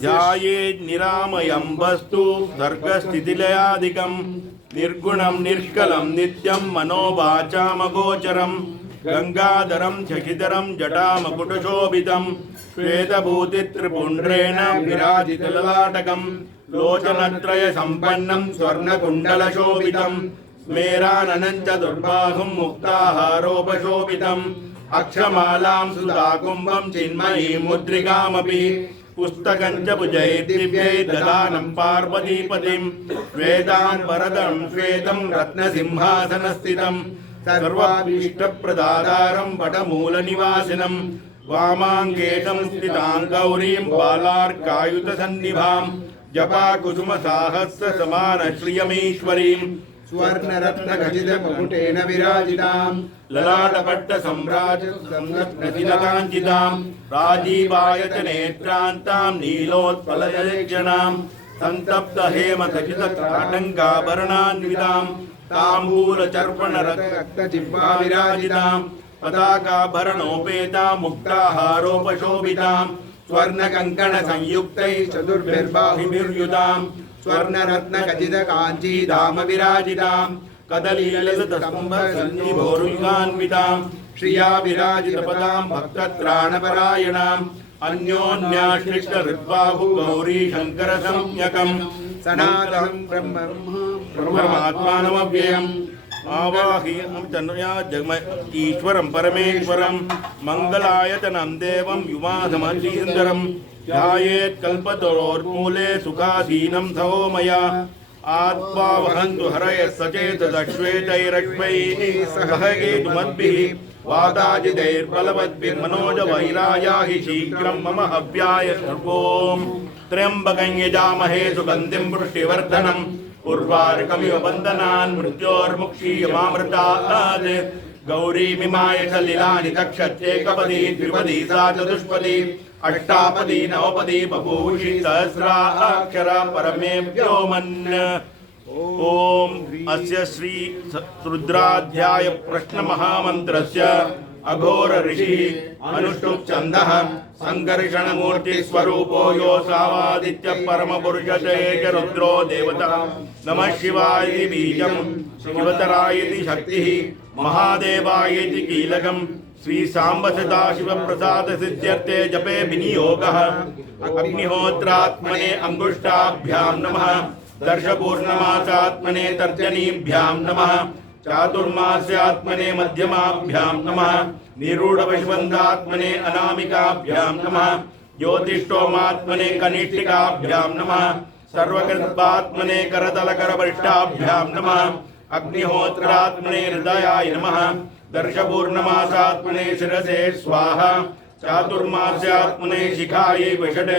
ध्यायेत् निरामयं वस्तु सर्गस्थितिलयादिकं निर्गुणं निष्कलं नित्यं मनोवाचामगोचरं गंगाधरं शशिधरं जटामकुटशोभितं श्वेतभूतित्रिपुण्ड्रेण विराजितललाटकं लोचनत्रयसम्पन्नं स्वर्णकुण्डलशोभितं स्मेराननं च दुर्बाहुं मुक्ताहारोपशोभितम् अक्षमालां सुधाकुम्भं चिन्मयीं मुद्रिकामपि पुस्तकं च भुजैर्दिव्यै ददानं पार्वतीपतिं श्वेतां वरदं श्वेतं रत्नसिंहासनस्थितं सर्वाभीष्टप्रदातारं वटमूलनिवासिनं वामाङ्गेशं स्थितां गौरीं बालार्कायुधसन्निभां जपाकुसुमसाहस्रसमानश्रियमीश्वरीं स्वर्णरत्नखचितमुकुटेन विराजितां ललाटपट्टसम्राजसंरत्नतिलकाञ्चितां राजीवायतनेत्रान्तां नीलोत्पलजलेक्षणां सन्तप्तहेमखचितकाटङ्काभरणान्वितां ताम्बूलचर्पणरक्तजिह्वा विराजितां पताकाभरणोपेतां मुक्ताहारोपशोभितां स्वर्णकङ्कणसंयुक्तैः चतुर्भिर्बाहुभिर्युतां स्वर्णरत्नखचितकाञ्ची धाम विराजितां कदलीललितस्तम्भसन्निभोरुयुगान्वितां श्रिया विराजितपदां भक्तत्राणपरायणां अन्योन्याश्लिष्टहृद्बाहुगौरी शङ्करसंज्ञकं सनातनं ब्रह्मात्मानमव्ययम् आवाह्यं तन्मया जगम ईश्वरं परमेश्वरं मङ्गलायतनं देवं युवाधमतीन्द्रं ध्यायेत् कल्पतरोर्मूले सुखासीनं सहो मया आत्मा वहन्तु हरयः सचेतश्वेतैरक्ष्मैः सह हेतुमद्भिः वाताजितैर्बलवद्भिर्मनोजवैराया हि शीघ्रं मम हव्याय सर्वोम् त्र्यम्बकं यजामहे सुगन्धिं पुष्टिवर्धनम् उर्वारुकमिव बन्धनान् मृत्योर्मुक्षीयमामृतात् गौरीमिमाय सलिलानि तक्षत्येकपदी द्विपदी सा चतुष्पदी अष्टापदी नवपदी बभूषि सहस्राक्षरा परमेभ्यो मन् ओम अस्य श्री रुद्राध्याय प्रश्न महामंत्रस्य अघोर ऋषि अनुष्टुप छन्दः संकर्षण मूर्ति स्वरूपो यो सावादित्य परम पुरुष च रुद्रो देवता नमः शिवाय बीजं शिवतराय शक्तिः महादेवाय कीलकं श्री सांब सदाशिव प्रसाद सिद्ध्यर्थे जपे विनियोगः अग्निहोत्रात्मने अंगुष्ठाभ्यां नमः दर्शपूर्णमासात्मने तर्जनीभ्यां नमः चातुर्मास्यात्मने मध्यमाभ्यां नमः निरूढवशबन्धात्मने अनामिकाभ्यां नमः ज्योतिष्ठोमात्मने कनिष्ठिकाभ्यां नमः सर्वकृत्पात्मने करतलकरवरिष्ठाभ्यां नमः अग्निहोत्रात्मने हृदयाय नमः दर्शपूर्णमासात्मने शिरसे स्वाहा चातुर्मास्यात्मने शिखायै वषट्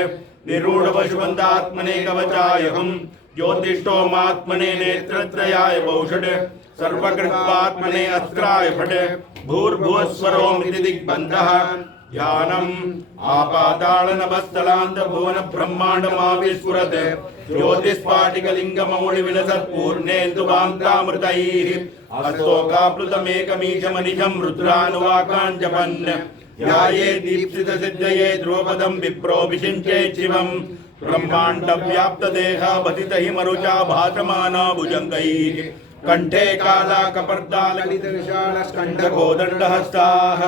निरूढवशबन्धात्मने कवचायहम् ज्योतिष्ठोमात्मने नेत्रत्रयाय बहुषट् सर्वकृत्वात्मने अस्त्राय फट् भूर्भुवस्वरोमिति दिग्बन्धः ध्यानम् आपाताळनभस्थलान्त भुवन ब्रह्माण्डमाविस्फुरत् ज्योतिस्फाटिकलिङ्गमौलिविलसत्पूर्णेन्दुवान्तामृतैः हस्तोकाप्लुतमेकमीशमनिशं रुद्रानुवाकान् जपन् ध्याये दीप्सितसिद्धये ध्रुवपदं विप्रोऽभिषिञ्चे शिवम् ब्रह्मांड व्याप्त देह बधित ही मरुचा भासमाना भुजंगैः कंठे काला कपर्दा ललित विशाल स्कंध गोदंड हस्ताः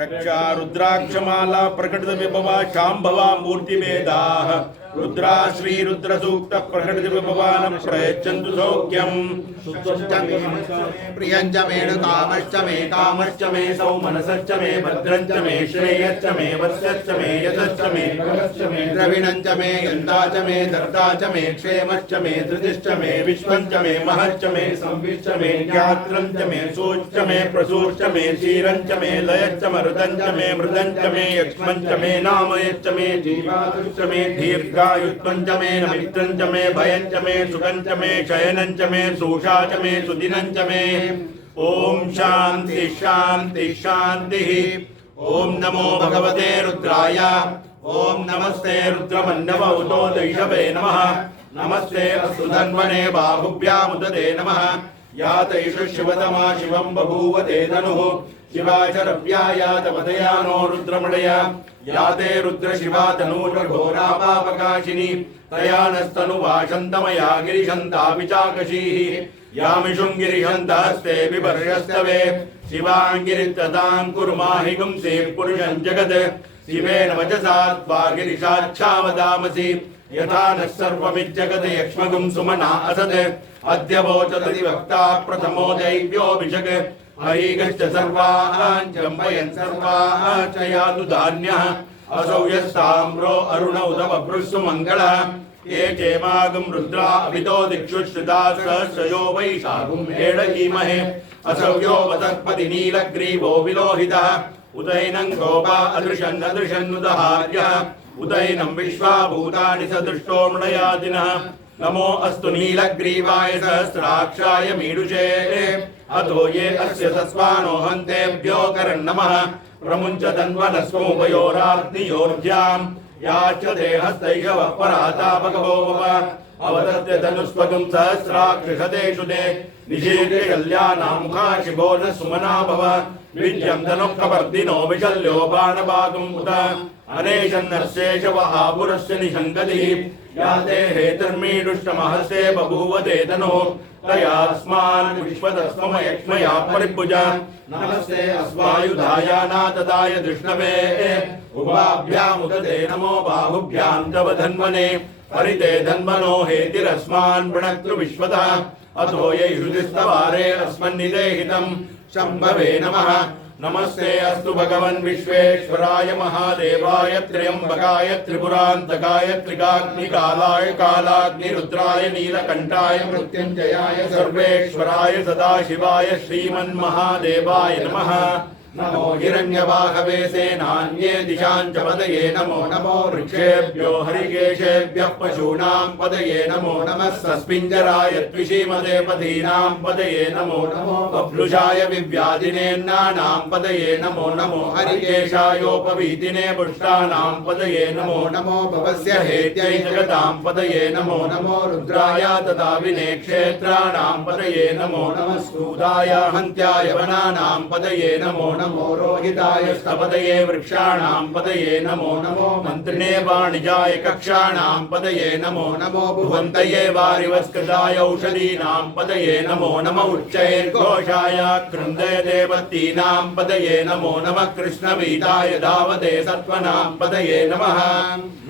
रक्षा रुद्राक्षमाला प्रकटित विभवा शांभवा मूर्ति वेदाः रुद्रा श्री रुद्र सूक्त प्रकटित विभवान प्रयच्छन्तु सौख्यम् प्रियञ्च मे कामश्च मे सौमनसश्च मे भद्रञ्च मे श्रेयश्च मे वत्स्यश्च मे यशश्च मे द्रविणञ्च मे यन्ता च मे धर्ता च मे क्षेमश्च मे धृतिश्च मे विश्वञ्च मे महश्च मे संविश्च मे ज्ञात्रञ्च मे सूच्च मे प्रसूच्च मे क्षीरञ्च मे लयश्च मरुदञ्च मे मृदञ्च मे यक्ष्मञ्च मे नामयश्च मे जीवातुश्च मे दीर्घायुत्वञ्च मे नमित्रञ्च मे भयञ्च मे सुखञ्च मे शयनञ्च मे सूषा च मे सुदिनञ्च मे ओम शांति शांति शांतिः ओम नमो भगवते रुद्राय ओम नमस्ते रुद्रमन्नवउतो दैषवे नमः नमस्ते अस्तुधन्वने बाहुभ्यामुदते नमः या तैषु शिवतमा शिवं बभूव ते धनुः शिवाच रव्यायातपदया नो रुद्रमणया या ते रुद्र शिवा तनूर्घोरा पापकाशिनी तया नस्तनुवाशन्तमया गिरिशन्ता विचाकशीः यामिषुं गिरिशन्तस्ते विपर्यस्तवे शिवाङ्गिरिततां कुर्माहि गुंसे पुरुषं जगत् शिवेन वचसा त्वा गिरिशाच्छावदामसि यथा नः सर्वमिज्जगत् यक्ष्मगुं सुमना असत् अद्य वोचदधिवक्ता प्रथमो दैव्योऽभिषक् अहीगश्च सर्वान् जम्बयन् सर्वान् च यातु धान्यः असौ यस्ताम्रो अरुण उदबभ्रुस्सु मङ्गलः एकेमागं रुद्रा अभितो दिक्षु श्रिता सहस्रयो वैशाखं एडहीमहे असौ यो वसत्पति नीलग्रीवो विलोहितः उदैनं गोपा अदृशन्नदृशन्नुदहार्यः उदैनं विश्वाभूतानि सदृष्टो मृडयादिनः नमो अस्तु नीलग्रीवाय सहस्राक्षाय मीडुषे अतो ये अस्य सस्वानो हन्तेभ्यो करन्नमः प्रमुञ्च तन्वनस्वोभयोराग्नियोर्ध्याम् याचते हस्तैषवः परातापकवो भव अवदत्य धनुष्वगं सहस्राक्षिषतेषु ते निषेधे कल्याणामुखा शिवो न सुमना भव विद्यं धनुःकपर्दिनो विशल्यो बाणभागम् उत अनेशन्नर्शेषवहापुरस्य निषङ्गतिः याते हेतर्मीडुष्टमहस्ते बभूव ते धनुः तयास्मान् विश्वतस्मयक्ष्मया परिभुज नमस्ते अस्वायुधायानातदाय धृष्णवे उभाभ्यामुदते नमो बाहुभ्यां तव धन्वने परिते धन्वनो हेतिरस्मान् वृणक्तु विश्वतः अथो यैषुधिस्तवारे अस्मन्निदेहितं शम्भवे नमः नमस्ते अस्तु भगवन् विश्वेश्वराय महादेवाय त्र्यम्बकाय त्रिपुरान्तकाय त्रिकाग्निकालाय कालाग्निरुद्राय नीलकण्ठाय मृत्युञ्जयाय सर्वेश्वराय सदाशिवाय श्रीमन्महादेवाय नमः नमो हिरण्यवाहवे सेनान्ये दिशां च पदये नमो नमो वृक्षेभ्यो हरिकेशेभ्यः पशूनां पदये नमो नमः सस्पिञ्जराय त्विषीमदे पदीनां पदये नमो नमो बभ्लुषाय विव्याधिनेन्नानां पदये नमो नमो हरिकेशायोपवीतिने पुष्टानां पदये नमो नमो भवस्य हेत्यै जगतां पदये नमो नमो रुद्राय तदाविने क्षेत्राणां पदये नमो नमः स्तूताय हन्त्याय वनानां पदये नमो नमो रोहिताय स्तपदये वृक्षाणां पदये नमो नमो मन्त्रिणे वाणिजाय कक्षाणां पदये नमो नमो भुवन्तये वारिवस्कृताय औषधीनां पदये नमो नमो उच्चैर्घोषाय कृन्दय देवतीनां पदये नमो नमः कृष्णवीताय धावते सत्त्वनां पदये नमः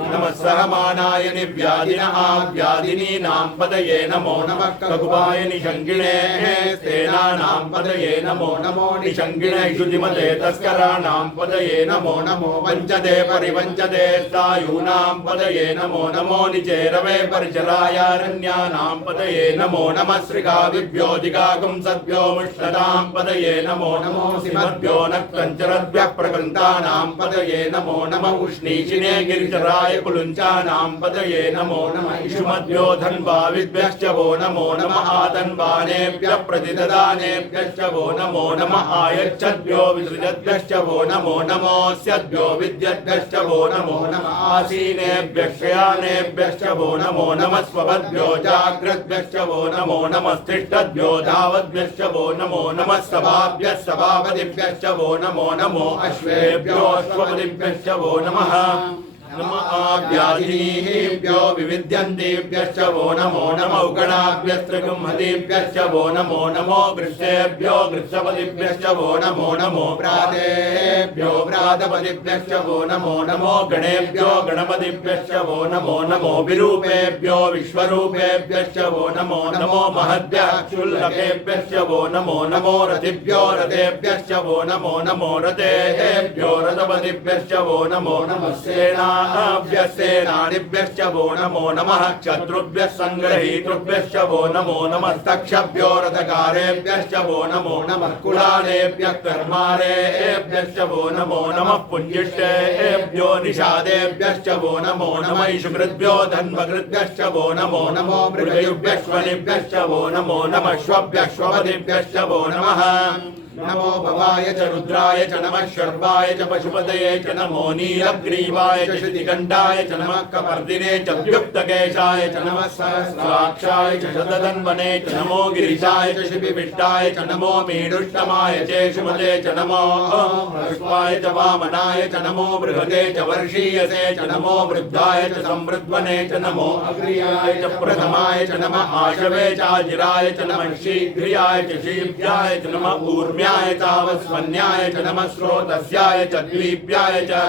नमः सहमानाय निव्याधिन आव्याधिनीनां पदये नमो नमः ककुपाय निषङ्गिणे सेनानां पदये नमो नमो निषङ्गिणे शुचिमते तस्कराणां पदये नमो नमो वञ्चते परिवञ्चते सायूनां पदये नमो नमो निचेरवे परिचरायारण्यानां पदये नमो नमः श्रीकाविभ्यो दिगागुं सद्भ्यो मुष्टदां पदये नमो नमो सिमद्भ्यो नक्तञ्चरद्भ्यः प्रकृन्तानां पदये नमो नमः उष्णीशिने गिरिचराय कुलुञ्चानां पदये नमो नमः इषुमद्भ्यो धन्वाविद्भ्यश्च वो नमो नमः आतन्वानेभ्यः प्रतिददानेभ्यश्च वो नमो नमः आयच्छद्भ्यो विसृजद्भ्यश्च वो नमो नमोऽस्यद्भ्यो विद्यद्भ्यश्च वो नमो नमः आसीनेभ्यः शयानेभ्यश्च वो नमो नमः स्वपद्भ्यो जाग्रद्भ्यश्च वो नमो नमः तिष्ठद्भ्यो धावद्भ्यश्च वो नमो नमः सभाभ्यः सभापतिभ्यश्च वो नमो नमो अश्वेभ्यो अश्वपतिभ्यश्च वो नमः नमः आव्याधिनीभ्यो विविध्यन्तेभ्यश्च वो नमो नमः उगणाभ्यस्त्रिगुंहतीभ्यश्च वो नमो नमो गृह्येभ्यो गृह्यपतिभ्यश्च वो नमो नमो प्रातेभ्यो प्रातपतिभ्यश्च वो नमो नमो गणेभ्यो गणपतिभ्यश्च वो नमो नमो विरूपेभ्यो विश्वरूपेभ्यश्च वो नमो नमो महद्भ्यः क्षुल्लकेभ्यश्च वो नमो नमो रथिभ्यो रथेभ्यश्च वो नमो नमो रथेभ्यो रथपतिभ्यश्च वो नमो नमः सेनानिभ्यश्च वो नमो नमः शत्रुभ्यः सङ्ग्रहीतृभ्यश्च वो नमो नमः तक्षभ्यो रथकारेभ्यश्च वो नमो नमः कुलालेभ्यः कर्मारेभ्यश्च वो नमो नमः पुञ्जिष्टेभ्यो निषादेभ्यश्च वो नमो नमः इषुकृद्भ्यो धन्वकृद्भ्यश्च वो नमो नमो मृगयुभ्यश्वनिभ्यश्च वो नमो नमः श्वभ्यश्वपतिभ्यश्च वो नमः नमो भवाय च रुद्राय च नमः शर्वाय च पशुपतये च नमो नीलग्रीवाय च श्रुतिकण्ठाय च नमः कपर्दिने च व्युक्तकेशाय च नमः सहस्राक्षाय च शतधन्वने च नमो गिरिशाय च शिबिविष्टाय च नमो मीडुष्टमाय च शुमते च नमो हर्ष्वाय च वामनाय च नमो बृहते च वर्षीयसे च नमो वृद्धाय च संवृद्वने च नमो अग्र्याय च प्रथमाय च नमः आशवे च आजिराय च नमः शीघ्रियाय च शीभ्याय च नमः ऊर्म्याय तावस्वन्याय च नमः स्रोतस्याय च द्वीप्याय च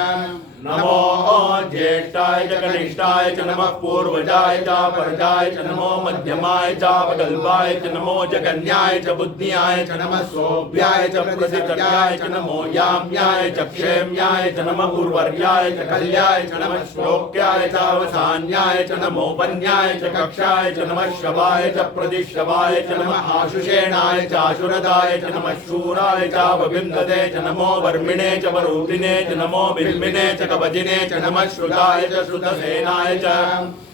नमो ज्येष्ठाय च कनिष्ठाय च नमः पूर्वजाय च परजाय च नमो मध्यमाय च अपकल्पाय च नमो जगन्याय च बुद्ध्याय च नमः सोभ्याय च प्रतिचर्याय च नमो याम्याय च क्षेम्याय च नमः उर्वर्याय च कल्याय च नमः श्लोक्याय च अवसान्याय च नमो वन्याय च कक्षाय च नमः शवाय च प्रतिशवाय च नमः आशुषेणाय च आशुरदाय च नमः शूराय च वविन्दते च नमो वर्मिणे च वरूपिणे च नमो बिल्मिने च कवचिने च नमः श्रुताय च श्रुतसेनाय च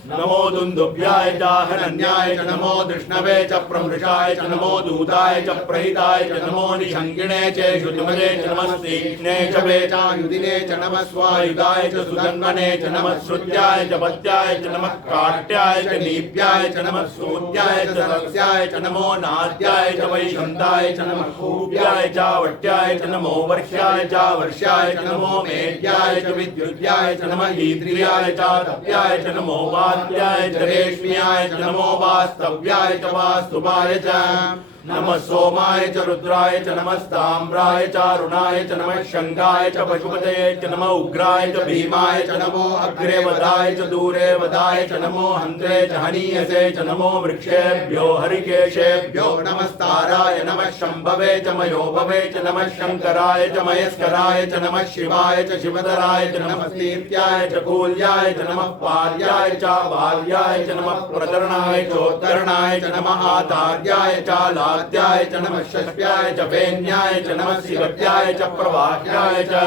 नमो दुन्दुभ्याय च हनन्याय च नमो धृष्णवे च प्रमृषाय च नमो दूताय च प्रहिताय च नमो निषङ्गिणे च श्रुतिमते च नमः तीक्ष्णे च वेचायुधिने च नमः स्वायुधाय च सुधन्वने च नमः श्रुत्याय च पत्याय च नमः काट्याय च नीप्याय च नमः सूत्याय च सस्याय च नमो नाद्याय च वैशन्ताय च नमः खूप्याय च वट्याय च नमो वर्ष्याय च वर्ष्याय च नमो मेघ्याय च विद्युत्याय च नमः ईद्रियाय च तप्याय च नमो वात्याय च रेष्म्याय च नमो वास्तव्याय च वास्तुपाय च नमः सोमाय च रुद्राय च नमस्ताम्राय च अरुणाय च नमः शङ्गाय च पशुपतये च नमः उग्राय च भीमाय च नमो अग्रे वदाय च दूरे वदाय च नमो हन्त्रे च हनीयसे च नमो वृक्षेभ्यो हरिकेशेभ्यो नमस्ताराय रुद्राय नमः शंभवे च मयोभवे च नमः शंकराय च महेश्वराय च नमः शिवाय च शिवधराय च नमः कीर्त्याय च कूल्याय च नमः पार्याय च बाल्याय च नमः प्रकरणाय चोत्तरणाय च नमः आचार्याय च लाद्याय च नमः शस्याय च वेन्याय च नमः शिवत्याय च प्रवाह्याय च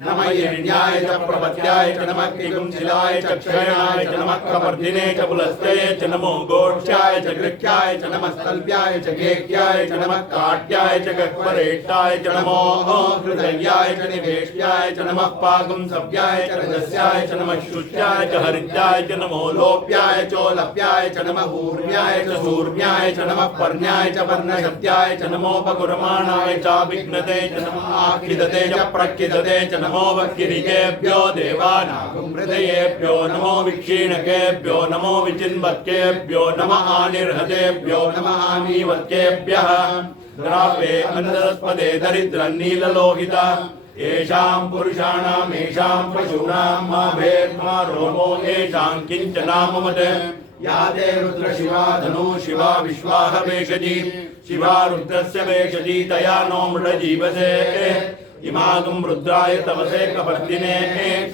नमः यज्ञाय च प्रपत्याय च नमः किगुंशिलाय च क्षयणाय च नमः कपर्दिने च पुलस्त्ये च नमो गोक्ष्याय च गृह्याय च नमः स्तल्प्याय च गेह्याय च नमः काट्याय च गह्वरेष्टाय च नमो हृदयाय च निवेश्याय च नमः पागुंसव्याय च रजस्याय च नमः शुच्याय च हरिद्याय च नमो लोप्याय चोलप्याय च नमः ऊर्व्याय च सूर्व्याय च नमः पर्ण्याय च वर्णशब्द्याय च नमोपकुर्माणाय च विघ्नते च नमः आखिदते च प्रखिदते च नमो वक्किरिकेभ्यो देवानागं हृदयेभ्यो नमो विक्षीणकेभ्यो नमो विचिन्वत्केभ्यो नमः आनिर्हतेभ्यो नमः आमीवत्केभ्यः द्रापे अन्धस्पदे दरिद्रन्नीललोहिता येषां पुरुषाणाम् येषां पशूनां मा भेद्मा रोमो येषां किञ्चनाममत् या ते रुद्रशिवा धनु शिवा विश्वाह वेशजी शिवा रुद्रस्य वेशजी तया नो मृडजीवसे इमागं रुद्राय तमसे कपर्दिने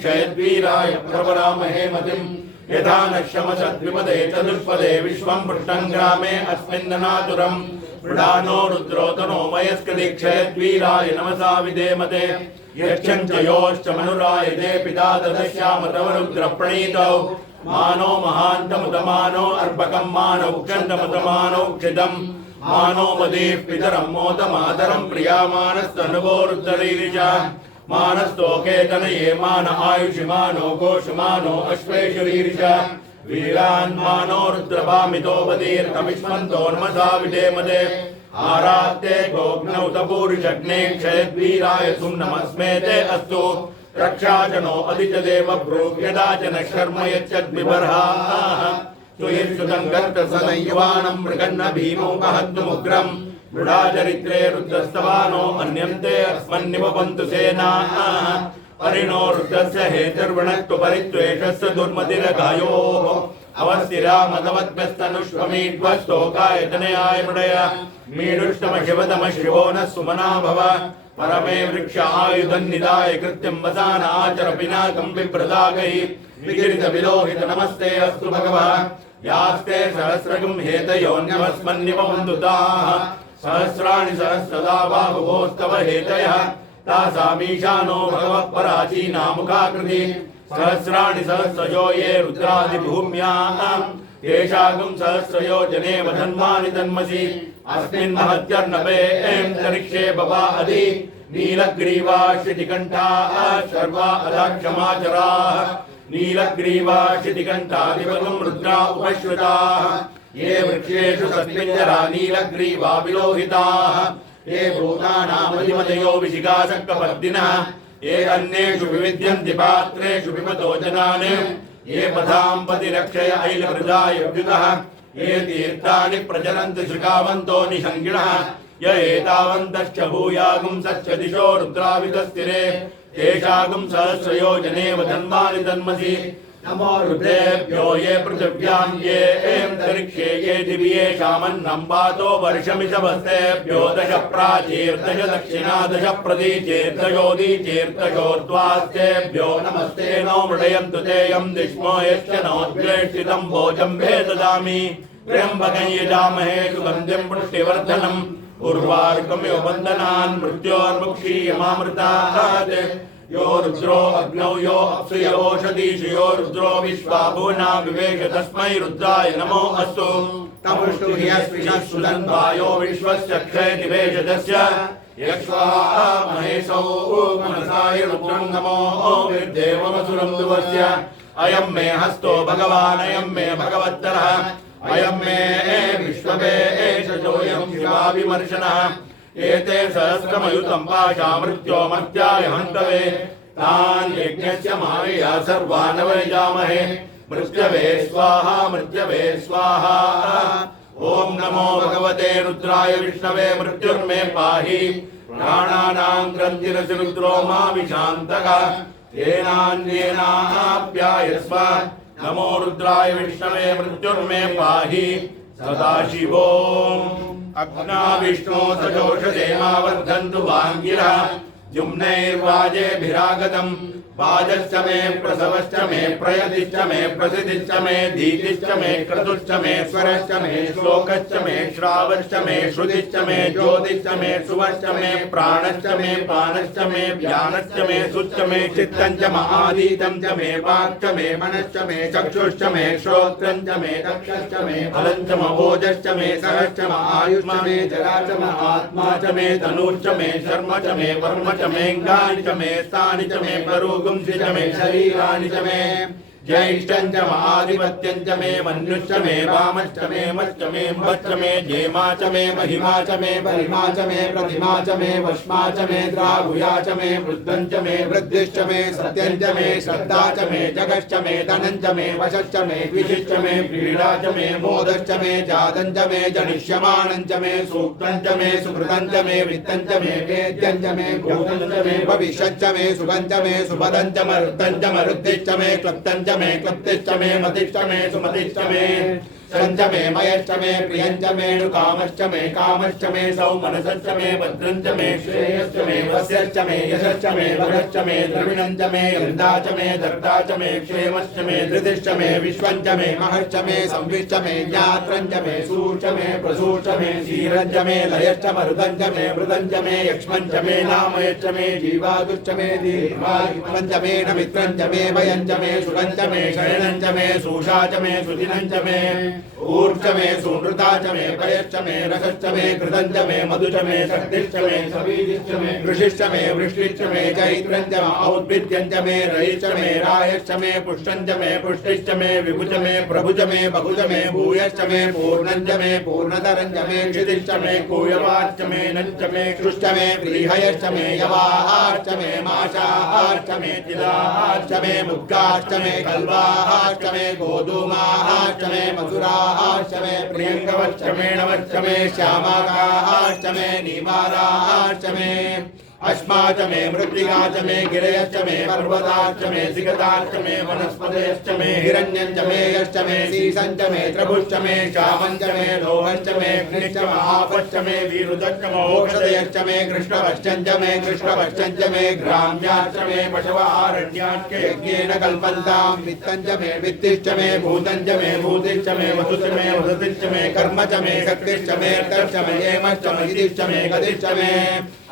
क्षयद्वीराय प्रवरामहे मतिं यथा नश्यमसद्विपदे चतुष्पदे विश्वं पृष्टं ग्रामे अस्मिन्ननातुरं मृडानो रुद्रोतनो मयस्कदीक्षयद्वीराय नमसा विधेमते यच्छं च योश्च मनुरायते पिता ददश्याम तव रुद्रप्रणीतौ मानो महान्तमुदमानो अर्भकं मानो क्षन्तमुदमानो क्षितम् मानो मदीः पितरं मोदमातरं प्रियामानस्तनुवो रुद्ररीरिषा मानस्तोके तनये मान आयुषिमानो घोषमानो अश्वेषुरीरिषा वीरान्मानो रुद्रभामितोपदीर्घमिष्मन्तोन्मसा विधेमते आरात्ते गोग्नौ तपूरिषग्ने क्षयद्वीराय सुम्नमस्मेते अस्तु रक्षाजनो अधिचदेव ब्रूह्यदा च न शर्म यच्छद्विबर्हाः सुयिर्षुतं गर्तसदयुवानं मृगन्न भीमो महत्तमुग्रं मृडाचरित्रे रुद्रस्तवानो अन्यन्ते अस्मन्निवपन्तु सेनाः परिणो रुद्रस्य हेतुर्वणत्तु परित्वेषस्य दुर्मतिरगायोः अवस्थिरामदवद्भ्यस्तनुष्वमीड्वस्तोकायतनयाय मृडय मीडुष्टमशिवतम शिवो न सुमना भव परमे वृक्ष आयुधन्निदाय कृत्यं वसान आचर पिनाकं विप्रदागैः विगिरित विलोहित नमस्ते अस्तु भगवः यास्ते सहस्रगं हेतयोऽन्यमस्मन्निववन्तुताः सहस्राणि सहस्रदा बाहुवोस्तव हेतयः तासामीशानो भगवः पराचीनामुखाकृति सहस्राणि सहस्रयो ये रुद्रादिभूम्याः येषागं सहस्रयो जने वधन्वानि तन्मसि अस्मिन् महत्यर्णवे तरिक्षे बवा अधि नीलग्रीवा शितिकण्ठाः सर्वा अधाक्षमाचराः नीलग्रीवा शितिकण्ठादिवगं रुद्रा उपश्रुताः ये वृक्षेषु सस्मिञ्जरा नीलग्रीवा विलोहिताः ये भूतानामधिमतयो विशिखासक्कपर्दिनः ये अन्येषु विविध्यन्ति पात्रेषु पिबतो जनान् ये पथां पतिरक्षय ऐलवृदायुक्तः ये तीर्थानि प्रचलन्ति श्रुकावन्तो निषङ्गिणः य एतावन्तश्च भूयागुंसश्च दिशो रुद्रावितस्थिरे तेषागुं सहस्रयो जने वधन्वानि तन्मसि नमो रुद्रेभ्यो ये पृथिव्यां ये अन्तरिक्षे ये दिव्येषामन्नं पातो वर्षमिषवस्तेभ्यो दश प्राचीर्दश दक्षिणा दश प्रतीचीर्दशोदीचीर्दशोर्ध्वास्तेभ्यो नमस्ते नो मृडयन्तु ते यं दिश्मो यश्च नोद्वेष्टितं भोजं भे ददामि त्र्यम्बकं यजामहे सुगन्धिं पुष्टिवर्धनम् उर्वारुकमिव बन्धनान् मृत्योर्मुक्षीयमामृतात् यो रुद्रो अग्नौ यो अप्सु यो ओषधीषु यो रुद्रो विश्वा भुवना विवेश तस्मै रुद्राय नमो अस्तु तमुष्टु ह्यस्विषः सुदन्वायो विश्वस्य क्षयति वेषदस्य यक्ष्वा महेशौ मनसाय रुद्रं नमो विर्देवमसुरं दुवस्य अयं मे हस्तो भगवान् अयं मे भगवत्तरः अयं मे विश्ववेशजोऽयं शिवाभिमर्शनः एते सहस्रमयुतं पाशा मृत्यो मर्त्याय हन्तवे तान् यज्ञस्य मायया सर्वान् वैजामहे मृत्यवे स्वाहा मृत्यवे स्वाहा ॐ नमो भगवते रुद्राय विष्णवे मृत्युर्मे पाहि प्राणानां ग्रन्थिरसि रुद्रो मा विशान्तः येनान्येनाप्यायस्व नमो रुद्राय विष्णवे मृत्युर्मे पाहि सदाशिवो अग्ना विष्णो सजोषधेमा वर्धन्तु वाङ्गिरः जुम्नैर्वाजेभिरागतम् वाजश्च मे प्रसवश्च मे प्रयतिश्च मे प्रसिद्धिश्च मे धीतिश्च मे क्रतुश्च मे स्वरश्च मे श्लोकश्च मे श्रावश्च मे श्रुतिश्च मे ज्योतिश्च मे शुभश्च मे प्राणश्च मे पानश्च मे व्यानश्च मे सुश्च मे चित्तञ्च महादीतं च मे वाक् च मे मनश्च मे चक्षुश्च मे श्रोत्रं च मे दक्षश्च मे फलं च मभोजश्च मे सहश्च आयुश्च मे जरा च आत्मा च मे तनुश्च मे शर्म च मे वर्म च मे गानि च मे स्थानि च मे परोगुंसि च मे शरीराणि च मे ज्येष्ठं च महाधिपत्यं च मे मन्युश्च मे वामश्च मे मश्च मे भच्च मे जेमा च मे महिमा च मे परिमा च मे प्रतिमा च मे वश्मा च मे द्रागुया च मे वृद्धं च मे वृद्धिश्च मे सत्यं च मे श्रद्धा च मे जगश्च मे धनं च मे वशश्च मे द्विषश्च मे क्रीडा च मे मोदश्च मे जातं च मे जनिष्यमाणं च मे सूक्तं च मे सुकृतं च मे वित्तं च मे वेद्यं च मे भूतं च मे भविष्यच्च मे सुखं च मे सुपदं च मरुत्तं च मरुद्धिश्च मे क्लप्तं च मे क्लप्तिश्च मे मतिश्च मे सुमतिश्च मे संच मे मयश्च मे प्रियञ्च मे कामश्च मे कामश्च मे सौमनसश्च मे भद्रञ्च मे श्रेयश्च मे वस्यश्च मे यशश्च मे वरश्च मे द्रविणञ्च मे यन्दा च मे दर्दा च मे क्षेमश्च मे धृतिश्च मे विश्वञ्च मे महश्च मे संविश्च मे ज्ञात्रञ्च मे सूर्च मे प्रसूर्च मे क्षीरञ्च मे लयश्च मरुदञ्च मे मृदञ्च मे यक्ष्मञ्च मे नामयश्च मे जीवादुश्च मे दीर्घायुष्मञ्च मे नमित्रञ्च मे भयञ्च मे सुरञ्च मे शयनञ्च मे सूषा च मे सुदिनञ्च मे ऊर्च मे सुनृता च मे पयश्च मे रसश्च मे कृतञ्च मे मधुच मे शक्तिश्च मे सवीर्यश्च मे कृषिश्च मे वृष्टिश्च मे चैत्रञ्च औद्भिद्यञ्च मे रयिश्च मे रायश्च मे पुष्टञ्च मे पुष्टिश्च मे विभुच मे प्रभुच मे बहुच मे भूयश्च मे पूर्णञ्च मे पूर्णतरञ्च मे क्षितिश्च मे कूयवाच्च मे नञ्च मे कृष्ट मे व्रीहयश्च मे यवाहाश्च मे माशाहाश्च मे तिलाहाश्च मे मुक्ताश्च मे कल्वाहाश्च मे गोधूमाहाश्च मे मधुराश्च मे प्रियङ्गवश्च मे नवश्च मे श्यामाकाश्च मे नीमाराश्च मे अश्मा च मे मृत्तिका च मे गिरयश्च मे पर्वताश्च मे सिगताश्च मे वनस्पतयश्च मे हिरण्यञ्च मे यश्च मे सीसञ्च मे त्रभुश्च मे श्यामञ्च मे लोहश्च मे अग्निश्च महापश्च मे विरुदश्च मोक्षदयश्च मे कृष्णवश्चञ्च मे ग्राम्याश्च मे पशवारण्याश्च यज्ञेन कल्पन्तां वित्तञ्च मे वित्तिश्च मे भूतञ्च मे भूतिश्च मे वसुश्च मे वसतिश्च मे कर्म च मे शक्तिश्च मे तश्च मे हेमश्च महिदिश्च मे गतिश्च मे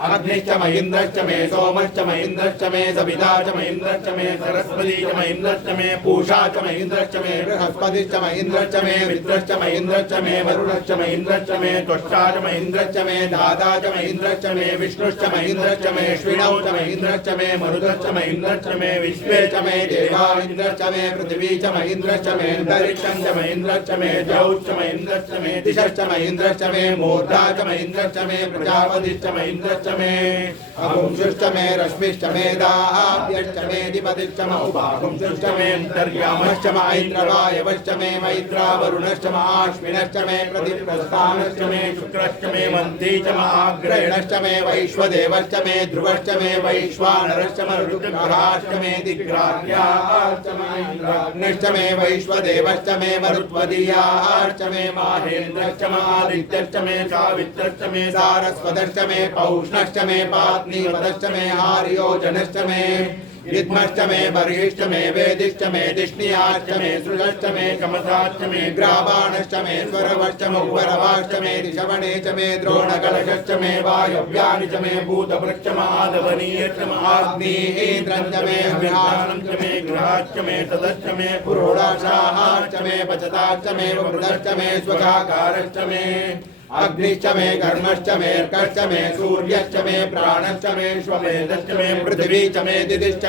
अग्निश्च महीन्द्रश्च मे सोमश्च महीन्द्रश्च मे सविता च महीन्द्रश्च मे सरस्वती च महीन्द्रश्च मे पूषा च महीन्द्रश्च मे बृहस्पतिश्च महीन्द्रश्च मे मित्रश्च महीन्द्रश्च मे वरुणश्च महीन्द्रश्च मे त्वष्टा च महीन्द्रश्च मे दाता च महीन्द्रश्च मे विष्णुश्च महीन्द्रश्च मे श्विनौ च महीन्द्रश्च मे मरुदश्च महीन्द्रश्च मे विश्वे च मे देवा इन्द्रश्च मे पृथिवी च महीन्द्रश्च मे अन्तरिक्षं च महीन्द्रश्च मे द्यौश्च महीन्द्रश्च मे दिशश्च महीन्द्रश्च मे मूर्धा च महीन्द्रश्च मे प्रजापतिश्च महीन्द्रश्च मे अगुंसुश्च मे रश्मिश्च मे दाहाभ्यश्च मे दिपतिश्च मौभागुंसुश्च मे अन्तर्यामश्च मैन्द्रवायवश्च मे मैत्रा वरुणश्च महाश्विनश्च मे प्रतिप्रस्थानश्च मे शुक्रश्च मे मन्त्री च महाग्रहिणश्च मे वैश्वदेवश्च मे ध्रुवश्च मे वैश्वानरश्च मरुद्ग्रहाश्च मे दिग्राह्याश्च महेन्द्राग्निश्च मे वैश्वदेवश्च मे मरुत्वदीयाश्च मे माहेन्द्रश्च महादित्यश्च मे सावित्रश्च मे सारस्वतश्च मे पौष्णश्च मे पात्नीपदश्च मे आर्योजनश्च मे विद्मश्च मे बर्हिश्च मे वेदिश्च मे दिष्णियाश्च मे सृजश्च मे कमसाश्च मे ग्रावाणश्च मे स्वरवश्च मौवरवाश्च मे ऋषवणे च मे द्रोणकलशश्च मे वायव्यानि च मे भूतवृक्ष माधवनीयश्च महाग्निन्द्रञ्च मे हविर्दानं च मे गृहाश्च मे तदश्च मे पुरोडाशाश्च मे पचताश्च मे वृदश्च मे स्वगाकारश्च मे अग्निश्च मे कर्मश्च मे अर्कश्च मे सूर्यश्च मे प्राणश्च मे श्वमेधश्च मे पृथिवी च मे दिदिश्च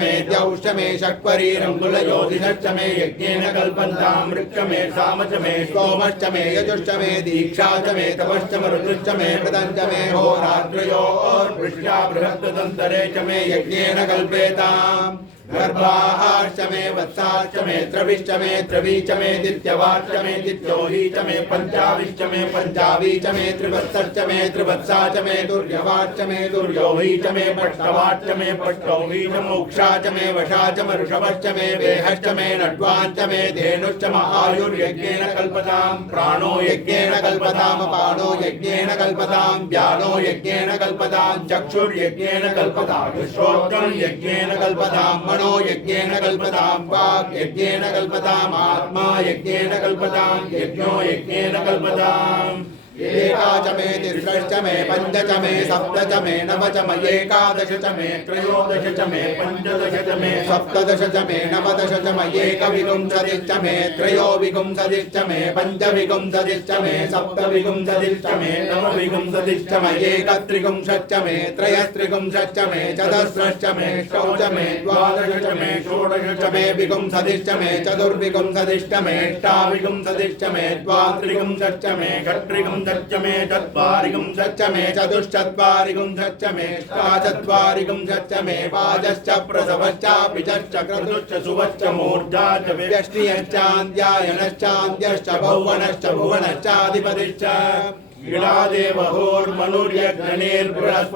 मे द्यौश्च मे शक्वरीरङ्गुलज्योतिषश्च मे यज्ञेन कल्पन्तां वृक्ष मे साम च मे सोमश्च मे यजुश्च मे दीक्षा च मे तपश्च मरुतश्च मे मृदञ्च मे होरात्रयोर्वृष्ट्या बृहत्तदन्तरे च मे यज्ञेन कल्पेताम् गर्भाश्च मे वत्साश्च मे त्रविश्च मे त्रवी च मे दित्यवाश्च मे दित्योही च मे पंचाविश्च मे पंचावी च मे त्रिवत्सश्च मे त्रिवत्सा च मे दुर्यवाश्च मे दुर्योही च मे पट्टवाश्च मे पट्टौही च मोक्षा च मे वशा च मरुषवश्च मे वेहश्च मे नड्वाश्च मे धेनुश्च आयुर्यज्ञेन कल्पतां प्राणो यज्ञेन कल्पतां पाणो यज्ञेन कल्पतां व्यानो यज्ञेन कल्पतां चक्षुर्यज्ञेन कल्पतां श्रोत्रं यज्ञेन कल्पतां मनो यज्ञेन कल्पतां वाक् यज्ञेन कल्पतां आत्मा यज्ञेन कल्पतां यज्ञो यज्ञेन कल्पताम् एका च मे तिर्षश्च मे पञ्च च मे सप्त च मे नव च मे एकादश च मे त्रयोदश च मे पञ्चदश च मे सप्तदश च मे नवदश च मे एकविंशतिश्च मे त्रयोविंशतिश्च मे पञ्चविंशतिश्च मे सप्तविंशतिश्च मे नवविंशतिश्च मे एकत्रिंशच्च मे त्रयस्त्रिंशच्च मे चतस्रश्च मे षोडश च मे द्वादश च मे षोडश च मे विंशतिश्च मे चतुर्विंशतिश्च मे अष्टाविंशतिश्च मे द्वात्रिंशच्च मे षट्त्रिंशच्च मे चत्वारिंशच्च मे चतुश्चत्वारिंशच्च मे अष्टाचत्वारिंशच्च मे वाजश्च प्रसवश्चापि च क्रतुश्च सुवश्च मूर्धा च व्यष्टियश्चान्द्यायनश्चान्द्यश्च भुवनश्च भुवनश्चाधिपतिश्च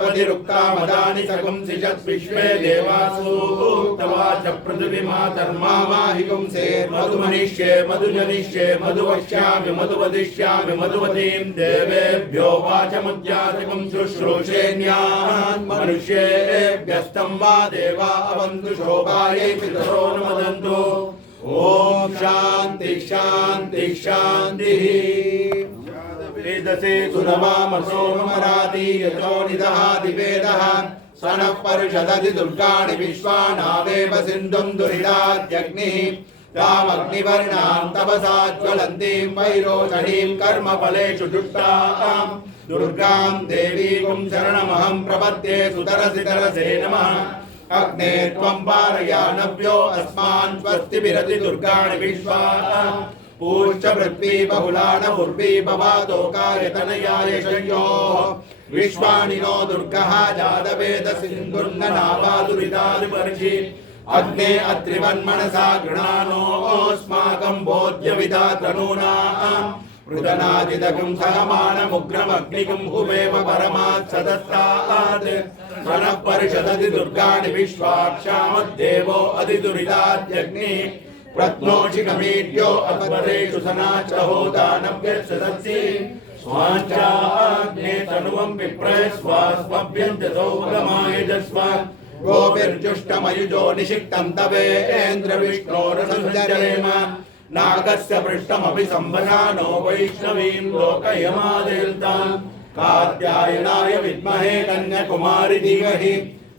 ईडादेवहोर्मनुर्यज्ञनिर्बृहस्पतिरुक्तामदानि सगुंसिषत् विश्वे देवासु तवाच पृथिवीमातर्मा माहिगुंसेर्मधुमनिष्ये मधुजनिष्ये मधुवक्ष्यामि मधुवदिष्यामि मधुवतीं देवेभ्यो वाचमुद्यातकं शुश्रूषेण्यान् मनुष्येभ्यस्तं वा देवा अवन्तु शोभायै पितरो न वदन्तु ॐ शान्ति शान्ति शान्तिः वेदसे सुरमामसो मराति यतो निदहाति वेदः स नः परिषदति दुर्गाणि विश्वानावेव सिन्धुं दुरिताद्यग्निः तामग्निवर्णां तपसा ज्वलन्तीं वैरोचनीं कर्मफलेषु जुष्टां दुर्गां देवीं शरणमहं प्रपद्ये सुतरसि तरसे नमः अग्ने त्वं पारयानव्यो अस्मान् स्वस्तिभिरति दुर्गाणि विश्वा पूश्च पृथ्वी बहुलान उर्वी भवातोकायतनयाय शयोः विश्वानि नो दुर्गः जातवेद सिन्धुर्ननावादुरितादिपर्षि अग्ने अत्रिवन्मनसा गृणानोऽस्माकं बोध्यविदा तनूनां पृदनादिदगं सहमानमुग्रमग्निगं हुमेव परमात् सदस्तात् स्वनः परिषदति दुर्गाणि विश्वाक्षामद्देवो अधिदुरिताद्यग्निः प्रत्नोषिकमीड्यो अपरेषु सनाचहो दानव्यसदसि स्वाञ्चाग्ने तनुवं विप्रस्वास्वभ्यन्ततो गमायजस्व गोभिर्जुष्टमयुजो निषिक्तं तवेन्द्र विष्णोरसञ्चरेम नागस्य पृष्ठमपि सम्भसानो वैष्णवीं लोकयमादेल्तां कात्यायनाय विद्महे कन्याकुमारि धीमहि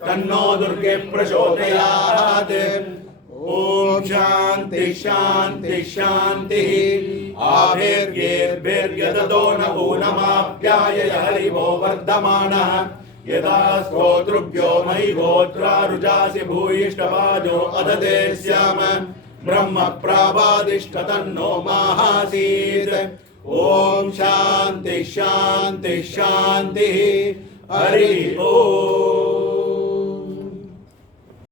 तन्नो दुर्गे प्रचोदयात् ॐ शान्ति शान्ति शान्तिः आभिर्येर्भिर्यदतो न ऊनमाप्याय हरिवो वर्धमानः यदा स्तोतृभ्यो मयि गोत्रा रुजासि भूयिष्ठवाजो अददे स्याम ब्रह्म प्रावादिष्ट तन्नो माहासीत् ॐ शान्ति शान्ति शान्तिः हरि ओम्।